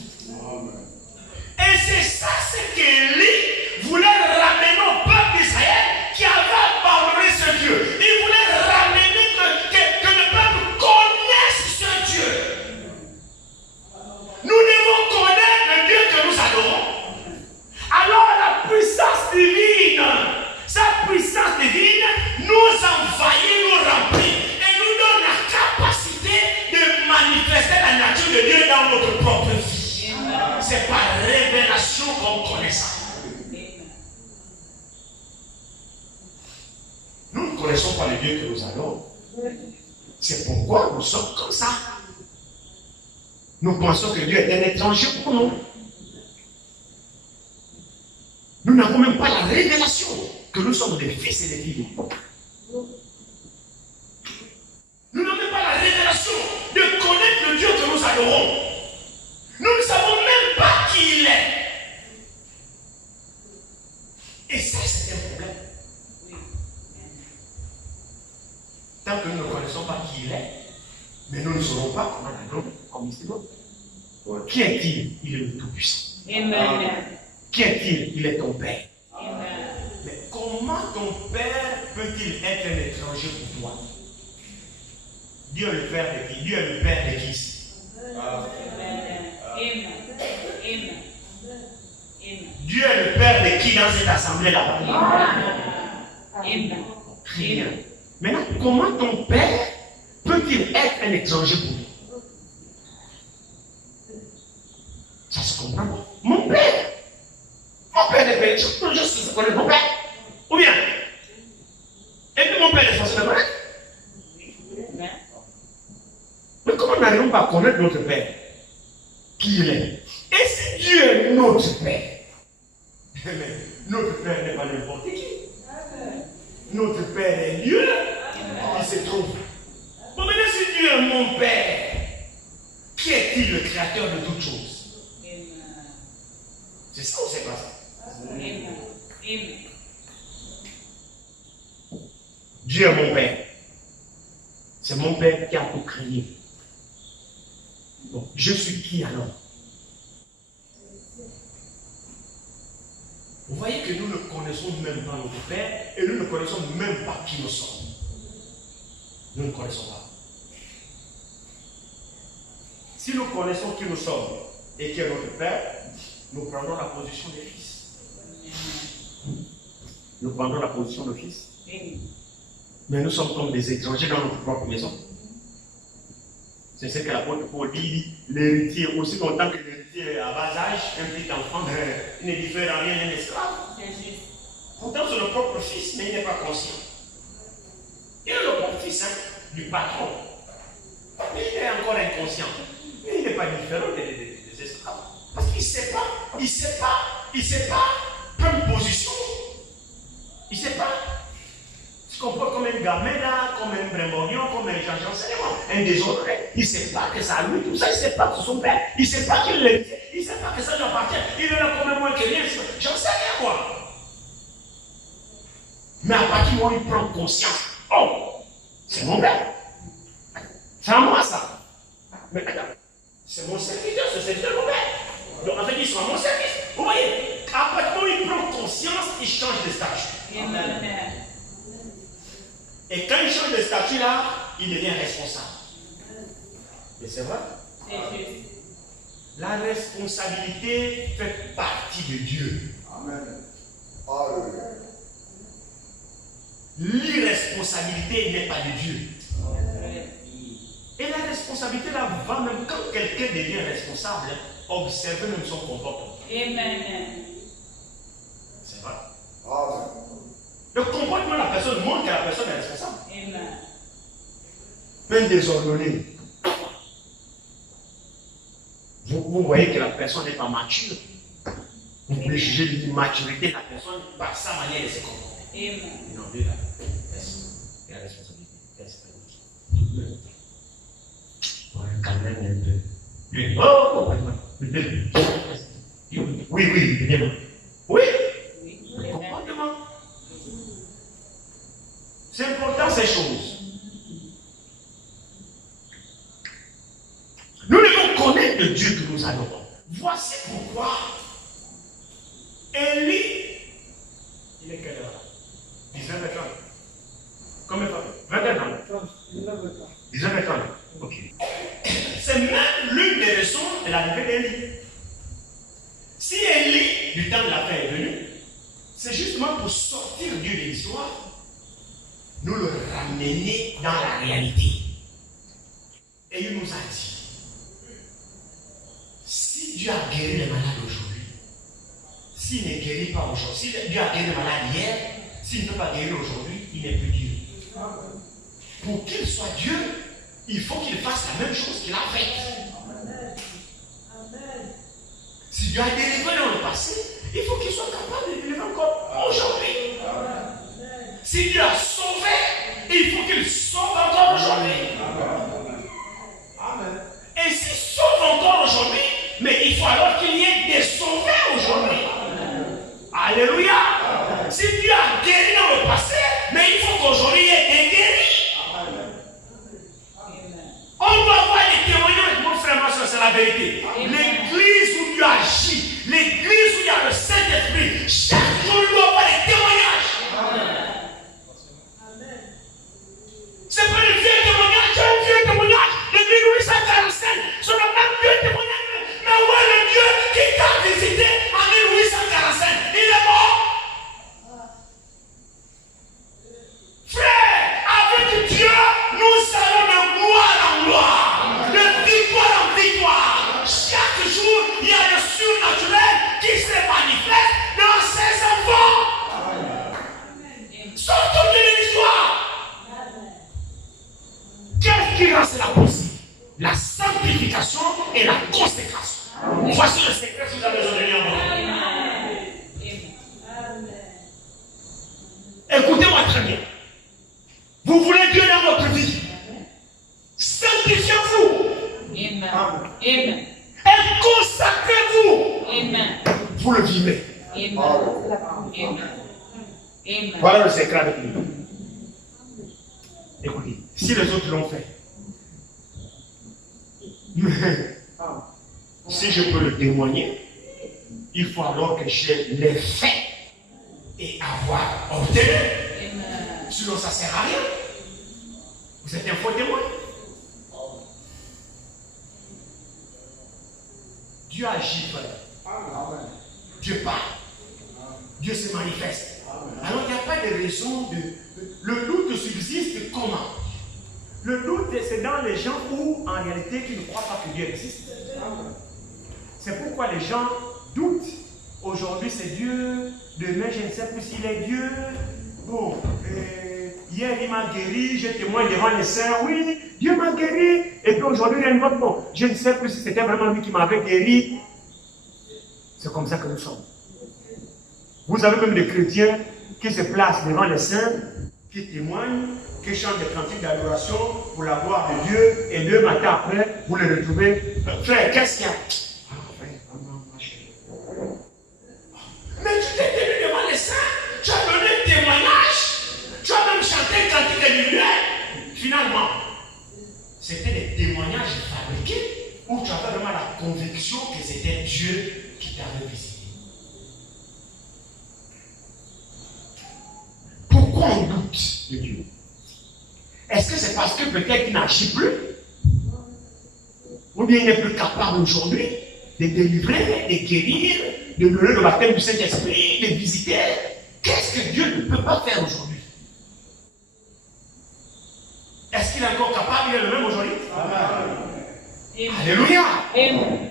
Et c'est ça ce qu'Élie voulait ramener au peuple d'Israël qui avait abandonné ce Dieu. Il voulait ramener que le peuple connaisse ce Dieu. Nous devons connaître le Dieu que nous adorons. Alors la puissance divine, sa puissance divine nous envahit, nous remplit et nous donne la capacité de manifester la nature de Dieu dans notre propre vie. C'est par révélation qu'on connaît ça. Nous ne connaissons pas le Dieu que nous adorons. C'est pourquoi nous sommes comme ça. Nous pensons que Dieu est un étranger pour nous. Nous n'avons même pas la révélation que nous sommes des fils et des filles. Nous n'avons même pas la révélation de connaître le Dieu que nous adorons. Nous ne savons même pas qui il est. Et ça, c'est un problème. Tant que nous ne connaissons pas qui il est, mais nous ne saurons pas comment l'adorer comme il se doit. Qui est-il? Il est le Tout-Puissant. Qui est-il? Il est ton Père. Amen. Mais comment ton Père peut-il être un étranger pour toi? Dieu est le Père de qui? Dieu est le Père de qui? Dieu est le Père de qui dans cette assemblée-là? Rien. Maintenant, comment ton Père peut-il être un étranger pour toi? Ça se comprend pas. Mon Père n'est pas étranger, je connais mon Père. Ou bien? Et puis mon Père est censé le connaître. Mais comment n'arrivons pas à connaître notre Père? Qui il est? Et si Dieu est notre Père? Mais notre Père n'est pas n'importe qui. Notre Père est Dieu. Il se trouve. Bon, maintenant, si Dieu est mon Père, qui est-il le créateur de toutes choses? C'est ça ou c'est pas ça? Dieu est mon Père. C'est mon Père qui a tout créé. Bon, je suis qui alors? Vous voyez que nous ne connaissons même pas notre Père et nous ne connaissons même pas qui nous sommes. Nous ne connaissons pas. Si nous connaissons qui nous sommes et qui est notre Père, nous prendrons la position des fils. Nous prendrons la position de fils. Mais nous sommes comme des étrangers dans notre propre maison. C'est ce que l'apôtre Paul dit, l'héritier, aussi longtemps que l'héritier à bas âge, un petit enfant, il ne diffère en rien d'un esclave. Pourtant, c'est le propre fils, mais il n'est pas conscient. Il est le propre fils du patron. Mais il est encore inconscient. Mais il n'est pas différent des esclaves. Parce qu'il ne sait pas prendre position. Il ne sait pas. Il se comporte comme un gamin là, comme un brémorion, comme un j'en sais rien, un désordre. Il ne sait pas que ça lui, tout ça, il ne sait pas que c'est son père. Il ne sait pas qu'il l'est. Il ne sait pas que ça lui appartient. Il est là comme moins que rien. J'en sais rien moi. Mais à partir du moment où il prend conscience, oh, c'est mon père. C'est à moi ça. Mais attends, c'est mon serviteur, c'est le serviteur de mon père. Donc en fait, ils sont à mon service. Vous voyez, à partir du moment où il prend conscience, il change de statut. Amen. Et quand il change de statut là, il devient responsable. Et c'est vrai? C'est juste. La responsabilité fait partie de Dieu. Amen. L'irresponsabilité n'est pas de Dieu. Et la responsabilité là va même quand quelqu'un devient responsable, observer même son comportement. Amen. C'est vrai. Le comportement de la personne montre que la personne est responsable. Amen. Même désordonné. Vous voyez que la personne n'est pas mature. Vous pouvez juger l'immaturité de la personne par sa manière de se comporter. Amen. Non, lui, là, il a la responsabilité. Ouais, quand même un peu. Lui, oh, oui, évidemment. Oui, le comportement. C'est important ces choses. Nous devons connaître le Dieu que nous adorons. Voici pourquoi Élie, il est quelle heure? 19h30. Combien de temps? 20h30. 19h30. Ok. C'est même l'une des raisons de l'arrivée d'Élie. Si Élie, du temps de la paix, est venu, c'est justement pour sortir Dieu de l'histoire, nous le ramener dans la réalité. Et il nous a dit, si Dieu a guéri les malades aujourd'hui, s'il ne guérit pas aujourd'hui, si Dieu a guéri les malades hier, s'il ne peut pas guérir aujourd'hui, il n'est plus Dieu. Pour qu'il soit Dieu, il faut qu'il fasse la même chose qu'il a faite. Si Dieu a délivré dans le passé, il faut qu'il soit capable de délivrer encore aujourd'hui. Si Dieu a sauvé, il faut qu'il sauve encore aujourd'hui. Et s'il sauve encore aujourd'hui, mais il faut alors qu'il y ait des sauvés aujourd'hui. Alléluia. Si Dieu a guéri dans le passé, mais il faut qu'aujourd'hui il y ait des guéris. On doit avoir des témoignages, mon frère, ma soeur, c'est la vérité. L'église où Dieu agit, l'église où il y a le Saint-Esprit, chaque jour il doit avoir des témoignages. C'est pas le vieux témoignage, c'est un vieux témoignage. L'église 845, c'est le même vieux témoignage. Mais où est le Dieu qui t'a visité en 1845? Il est mort. Frère, avec Dieu, nous allons de gloire en gloire, de victoire en victoire. Chaque jour, il y a le surnaturel qui se manifeste dans ses enfants. Sortons de l'histoire. Qu'est-ce qui rend cela possible? La sanctification et la consécration. Voici le secret que vous avez besoin de lire. Écoutez-moi très bien. Vous voulez Dieu dans votre vie. Sanctifiez-vous. Amen. Et consacrez-vous. Amen. Vous le vivez. Amen. Amen. Voilà le secret avec nous. Écoutez, si les autres l'ont fait, si je peux le témoigner, il faut alors que j'ai les faits et avoir obtenu. Sinon, ça ne sert à rien. Vous êtes un faux témoin. Dieu agit, frère. Dieu parle. Dieu se manifeste. Alors, il n'y a pas de raison de... Le doute subsiste comment? Le doute, c'est dans les gens où, en réalité, qui ne croient pas que Dieu existe. C'est pourquoi les gens doutent. Aujourd'hui, c'est Dieu. Demain, je ne sais plus s'il est Dieu. Bon, hier, il m'a guéri. Je témoigne devant les saints. Oui, Dieu m'a guéri. Et puis aujourd'hui, il y a une autre. Bon, je ne sais plus si c'était vraiment lui qui m'avait guéri. C'est comme ça que nous sommes. Vous avez même des chrétiens qui se placent devant les saints, qui témoignent, qui chantent des cantiques d'adoration pour la gloire de Dieu, et 2 matins après, vous les retrouvez. Frère, qu'est-ce qu'il y a? Mais tu t'es tenu devant les saints, tu as donné un témoignage, tu as même chanté un cantique de lumière. Finalement, c'était des témoignages fabriqués où tu avais vraiment la conviction que c'était Dieu qui t'avait visité. Pourquoi on doute de Dieu? Est-ce que c'est parce que peut-être il n'agit plus? Ou bien il n'est plus capable aujourd'hui de délivrer, de guérir, de donner le baptême du Saint-Esprit, de visiter? Qu'est-ce que Dieu ne peut pas faire aujourd'hui? Est-ce qu'il est encore capable? Il est le même aujourd'hui? Amen. Alléluia. Amen.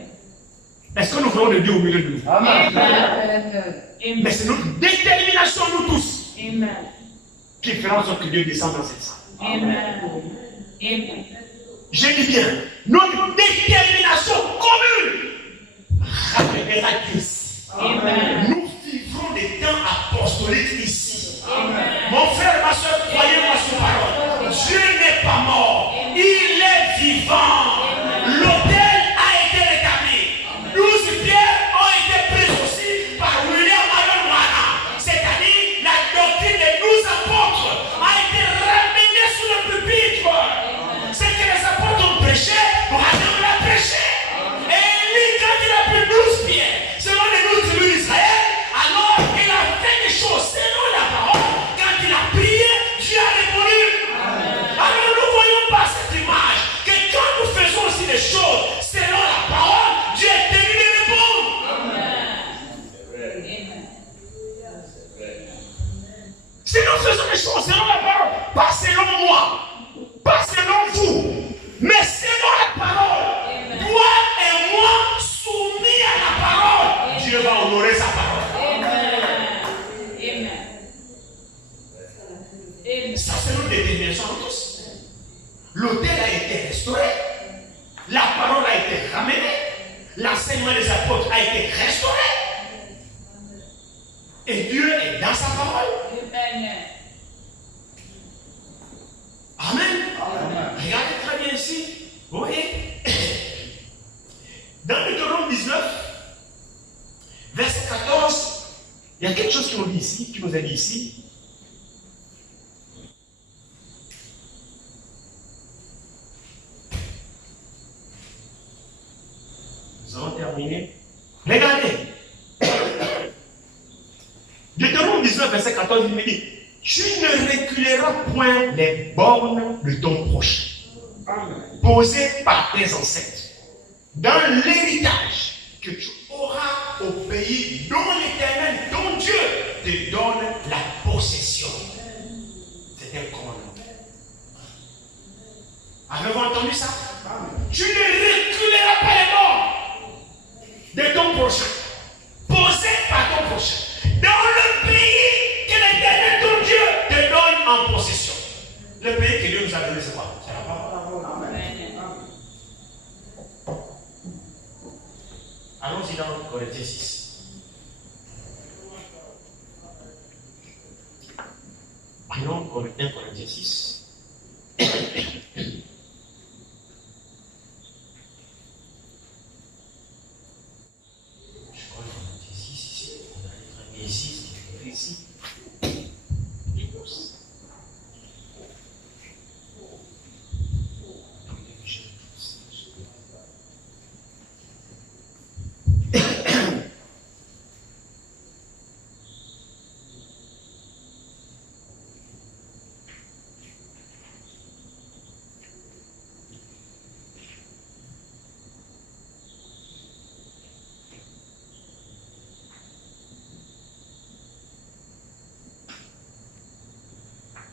Est-ce que nous voulons de Dieu au milieu de nous? Amen. Mais c'est notre détermination, nous tous. qui fera en sorte que Dieu descende dans cette salle. Je dis bien, notre détermination commune ramènera Dieu ici. Nous vivrons des temps apostoliques ici. Mon frère, ma soeur, croyez-moi sur parole. Dieu n'est pas mort, il est vivant. L'autel a été rétabli. 12 pierres ont été prises aussi par William Marion Wana. C'est-à-dire la doctrine des 12 apôtres a été ramenée sur le pupitre. C'est que les apôtres ont prêché, Branham l'a prêché. Et lui, quand il a pris 12 pierres, selon les 12 tribus d'Israël, alors il a fait des choses selon la parole. Quand il a prié, Dieu a répondu. Alors nous voyons par cette image que quand nous faisons aussi des choses selon la parole, Dieu est tenu de répondre. Si nous faisons des choses selon la parole, pas selon moi, pas selon vous, mais selon la parole, toi et moi soumis à la parole, Dieu va honorer sa parole. Ça, c'est notre détermination à tous. L'autel a été restauré, la parole a été ramenée, l'enseignement des apôtres a été restauré, et Dieu est dans sa parole. Amen. Regardez très bien ici. Vous voyez, dans Deutéronome 19, verset 14, il y a quelque chose qui nous a dit ici. Nous allons terminer. Regardez. Deutéronome 19, verset 14, il me dit: tu ne reculeras point les bornes de ton prochain, posées par tes ancêtres, dans l'héritage que tu auras au pays dont l'Éternel, ton Dieu, te donne la possession. C'est un commandement. Avez-vous entendu ça? Tu ne reculeras pas les bornes de ton prochain, posées par ton prochain, dans le pays que l'Éternel, ton Dieu, te donne en possession. Le pays que Dieu nous a donné, c'est quoi? C'est la parole. Allons-y dans Corinthiens 6. Allons Corinthiens 6. Je crois Corinthiens 6 ici. On a les premiers 6 qui est ici.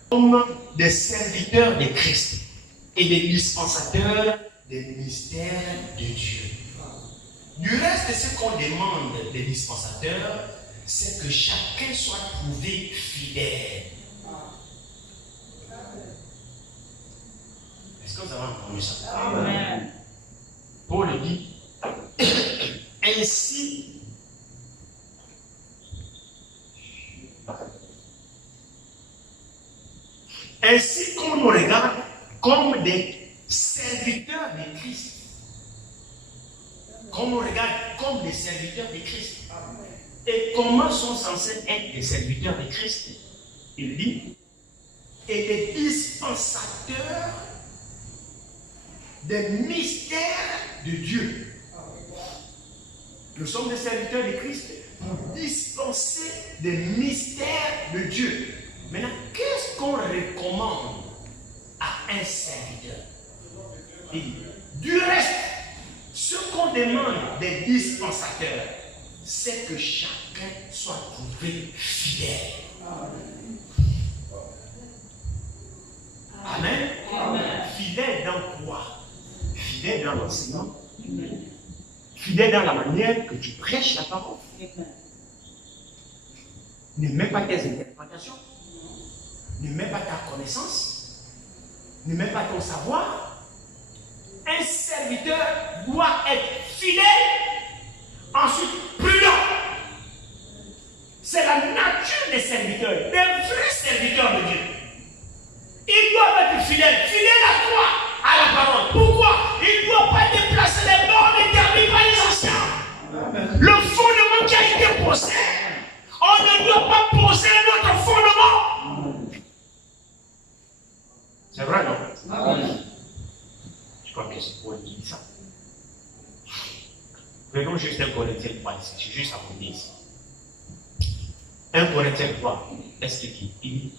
Comme des serviteurs de Christ et des dispensateurs des mystères de Dieu. Du reste, ce qu'on demande des dispensateurs, c'est que chacun soit trouvé fidèle. Est-ce que vous avez entendu ça? Amen. Paul dit, ainsi qu'on nous regarde comme des serviteurs de Christ. Qu'on nous regarde comme des serviteurs de Christ. Et comment sont censés être des serviteurs de Christ? Il dit, et des dispensateurs des mystères de Dieu. Nous sommes des serviteurs de Christ pour dispenser des mystères de Dieu. Maintenant, qu'est-ce qu'on recommande à un serviteur? Il dit, du reste, ce qu'on demande des dispensateurs, c'est que chacun soit trouvé fidèle. Amen. Amen. Fidèle dans quoi? Fidèle dans l'enseignement. Fidèle dans la manière que tu prêches la parole. Ne mets pas tes interprétations. ne met pas ta connaissance, ne met pas ton savoir. Un serviteur doit être fidèle, ensuite prudent. C'est la nature des serviteurs, des vrais serviteurs de Dieu. Ils doivent être fidèles. Fidèles à quoi? À la parole. Pourquoi? Ils ne doivent pas déplacer les bornes établies par les anciens. Le fondement qui a été posé, on ne doit pas poser notre fondement. C'est vrai, non? Amen. Je crois que c'est Paul qui dit ça. Prenons juste 1 Corinthiens 3 ici. Je suis juste à vous dire ici. 1 Corinthiens 3, est-ce qu'il dit?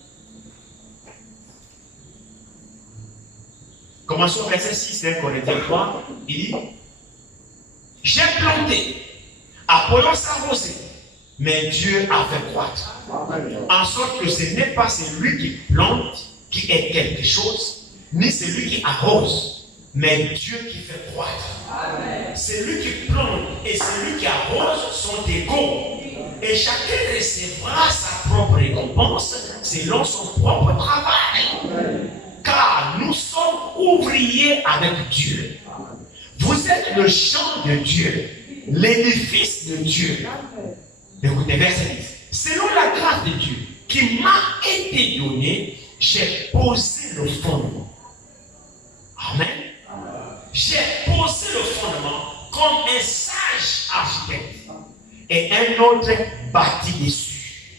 Commençons au verset 6 1 Corinthiens 3. Il dit: j'ai planté, Apollos a arrosé, mais Dieu a fait croître. En sorte que ce n'est pas celui qui plante qui est quelque chose, ni celui qui arrose, mais Dieu qui fait croître. Celui qui plante et celui qui arrose sont égaux. Et chacun recevra sa propre récompense selon son propre travail. Car nous sommes ouvriers avec Dieu. Vous êtes le champ de Dieu, l'édifice de Dieu. Écoutez, verset 10. Selon la grâce de Dieu qui m'a été donnée, j'ai posé le fondement. Amen. J'ai posé le fondement comme un sage architecte. Et un autre bâtit dessus.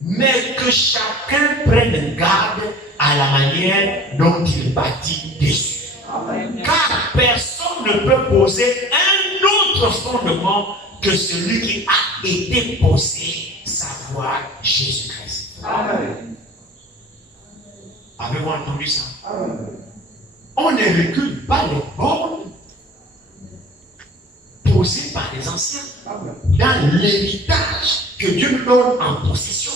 Mais que chacun prenne garde à la manière dont il bâtit dessus. Amen. Car personne ne peut poser un autre fondement que celui qui a été posé, savoir Jésus-Christ. Amen. Avez-vous entendu ça? Amen. On ne recule pas les bornes posées par les anciens dans l'héritage que Dieu nous donne en possession.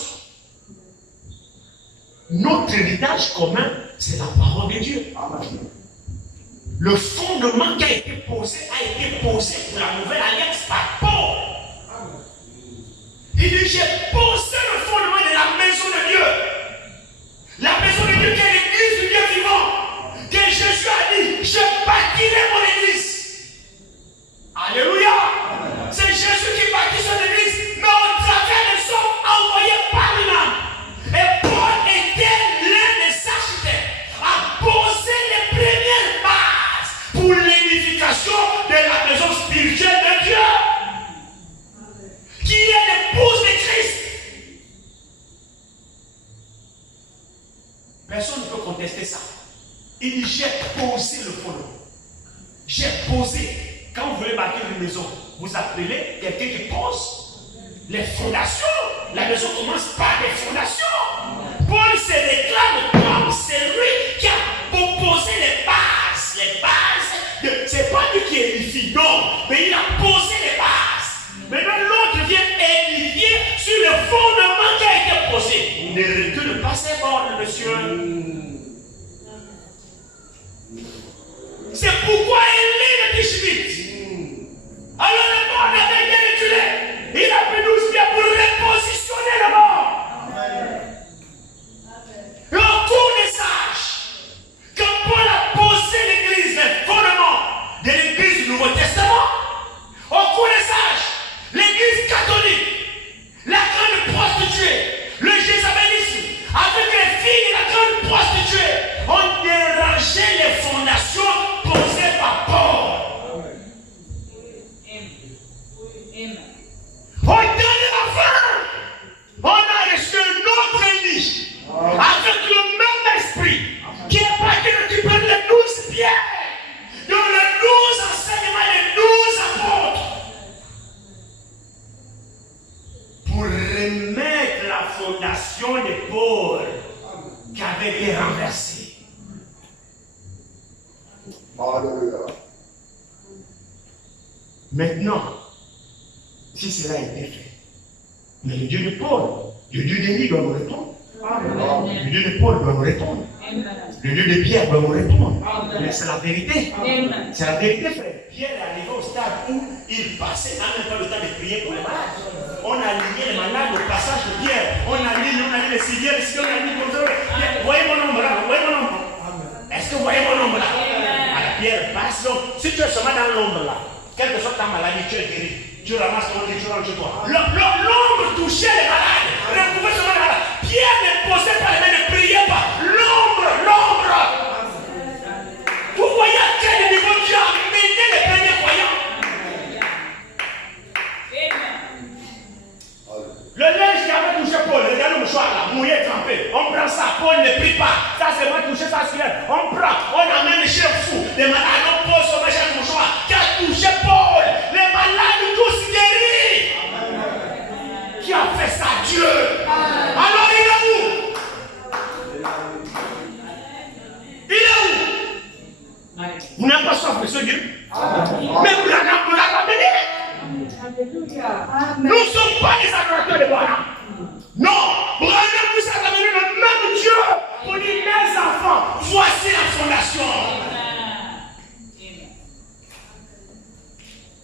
Notre héritage commun, c'est la parole de Dieu. Le fondement qui a été posé pour la nouvelle alliance par Paul. Il dit: j'ai posé le fondement de la maison de Dieu. La maison de Dieu qui est l'église du Dieu vivant. Que Jésus a dit: je bâtirai mon église. Alléluia. C'est Jésus qui bâtit son église, mais au travers des hommes envoyés par lui-même. Et Paul était l'un des architectes à poser les premières bases pour l'édification de la maison spirituelle de Dieu, qui est l'épouse de Christ. Personne ne peut contester ça. Il dit: j'ai posé le fondement. J'ai posé. Quand vous voulez bâtir une maison, vous appelez quelqu'un qui pose les fondations. La maison commence par des fondations. Paul se déclare comme celui qui a posé les bases. Les bases, c'est pas lui qui édifie, non, mais il a posé les bases. Maintenant, l'autre vient édifier sur le fondement qui a été posé. Ne recule pas ses bornes, monsieur. C'est pourquoi il est le Tishbit. Alors le monde avait été reculé. Il a pris 12 pieds pour repositionner le monde. Et au cours des sages, quand Paul a posé l'église, les fondements de l'église du Nouveau Testament, au cours des sages, l'église catholique, la grande prostituée, le jézabélisme, avec les filles de la grande prostituée, ont dérangé les fondations posées par Paul. Au temps de la fin, on a reçu un autre lit avec le même esprit qui est parti récupérer les 12 pierres, dans les 12 enseignements des 12 apôtres, pour remettre la fondation de Paul qui avait été renversée. Alléluia. Maintenant, si cela a été fait, mais le Dieu de Paul, le Dieu d'Élie doit nous répondre. Le Dieu de Paul doit nous répondre. Le Dieu de Pierre doit nous répondre. Mais c'est la vérité. Amen. C'est la vérité, frère. Pierre est arrivé au stade où il passait en même temps le temps de prier pour les malades. On a lié les malades au passage de Pierre. On a lié les civières, on a lié comme ça. Voyez mon nombre là, voyez mon nombre. Est-ce que vous voyez mon nombre là? Alors Pierre passe. Donc, si tu es seulement dans l'ombre là, quelle que soit ta maladie, tu es guéri. Tu ramasses ton lit, tu rentres chez toi. L'ombre touchait les malades. Recouvrait seulement les malades. Pierre ne posait pas les mains, ne priait pas. L'ombre. Vous voyez à quel niveau Dieu a amené les premiers croyants. Le linge qui avait touché Paul, regardez le mouchoir là, mouillé, trempé. On prend ça, Paul ne prie pas. Ça c'est moi touché, ça c'est elle. On prend, on amène les chefs fous. Les malades, on pose sur le chaque mouchoir qui a touché Paul. Les malades tous guéris. Qui a fait ça? Dieu. Alors il est où? Il est où? Vous n'avez pas soif de ce Dieu? Mais vous l'avez ramené. Nous ne sommes pas des adorateurs de Branham. Non, Branham nous a ramené le même Dieu pour dire mes enfants, voici la fondation.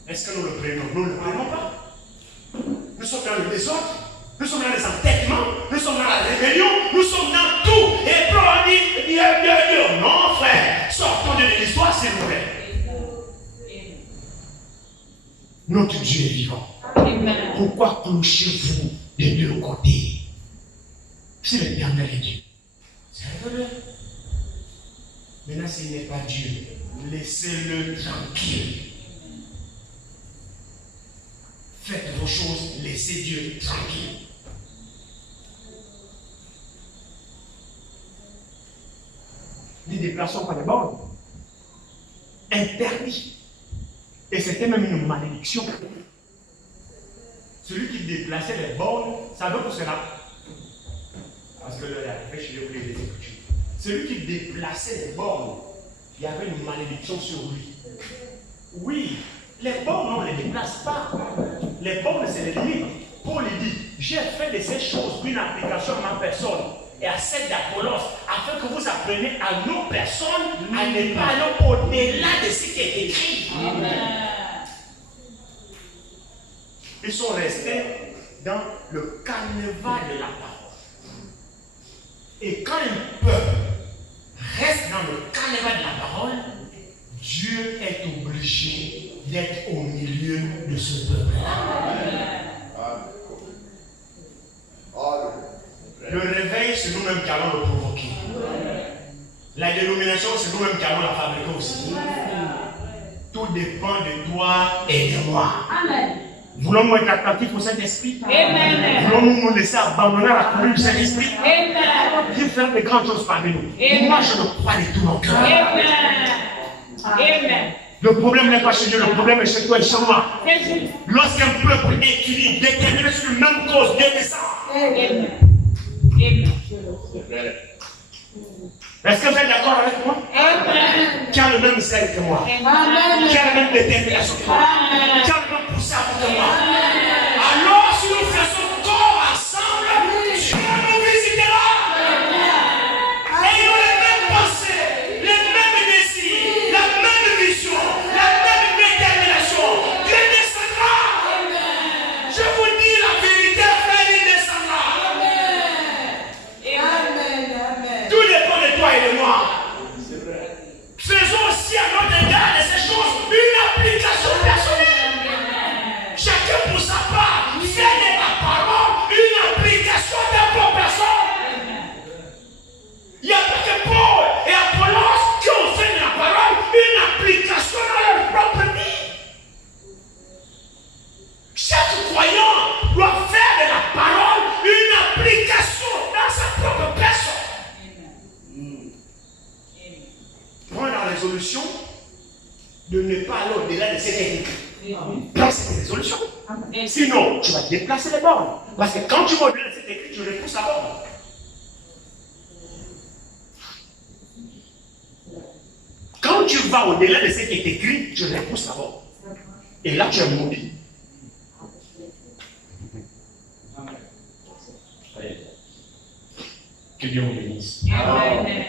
Est-ce que nous le prenons? Nous ne le prenons pas. Nous sommes dans le désordre, nous sommes dans les entêtements, nous sommes dans la rébellion, nous sommes dans tout. Et puis on dit, Dieu. Non frère, sortons de l'histoire s'il vous plaît. Notre Dieu est vivant. Amen. Pourquoi clochez-vous des deux côtés? C'est l'Éternel est Dieu. Servez-le. Maintenant, s'il n'est pas Dieu, laissez-le tranquille. Faites vos choses, laissez Dieu tranquille. Ne déplaçons pas les bornes. Interdit. Et c'était même une malédiction. Celui qui déplaçait les bornes, savait pour cela. Parce que l'heure est arrivée, je vais vous les Écritures. Celui qui déplaçait les bornes, il y avait une malédiction sur lui. Oui, les bornes, on ne les déplace pas. Les bornes, c'est les limites. Paul dit, j'ai fait de ces choses une application à ma personne et à celle d'Apollos, afin que vous appreniez à nos personnes à ne pas aller au-delà de ce qui est écrit. Amen. Ils sont restés dans le carnaval de la parole. Et quand un peuple reste dans le carnaval de la parole, Dieu est obligé d'être au milieu de ce peuple-là. Le réveil, c'est nous-mêmes qui allons le provoquer. La dénomination, c'est nous-mêmes qui allons la fabriquer aussi. Tout dépend de toi et de moi. Amen. Voulons-nous être attentifs au Saint-Esprit? Amen. Voulons-nous nous laisser abandonner à la commune du Saint-Esprit? Amen. Dieu fait de grandes choses parmi nous. Amen. Moi, je le crois de tout mon cœur. Amen. Amen. Le problème n'est pas chez Dieu, le problème est chez toi et chez moi. Jésus. Lorsqu'un peuple équilibre, déterminé sur une même cause, Dieu descend. Amen. Amen. Est-ce que vous êtes d'accord avec moi? Amen. Qui a le même zèle que moi? Amen. Qui a la même détermination que moi? Qui a le même poussage que moi? Alors, si nous faisons corps ensemble, Dieu nous visitera. Ayons les mêmes pensées, les mêmes désirs, la même vision, la même détermination. Dieu descendra. Je vous dis la vérité, frère, il descendra. Tout dépend de toi et de moi. Faisons aussi à notre égard de ces choses une application personnelle. Chacun pour sa part, fait de la parole une application de la personne. Il n'y a pas que Paul et Apollos qui ont fait de la parole une application dans leur propre vie. Chaque croyant doit faire de la parole une application dans sa propre personne. Prends la résolution de ne pas aller au-delà de cette écrit. Prends cette résolution. Sinon, tu vas déplacer les bornes. Parce que quand tu vas au-delà de cette écrit, tu repousses la borne. Quand tu vas au-delà de ce qui est écrit, tu repousses la borne. Et là, tu es maudit. Que Dieu vous bénisse. Amen.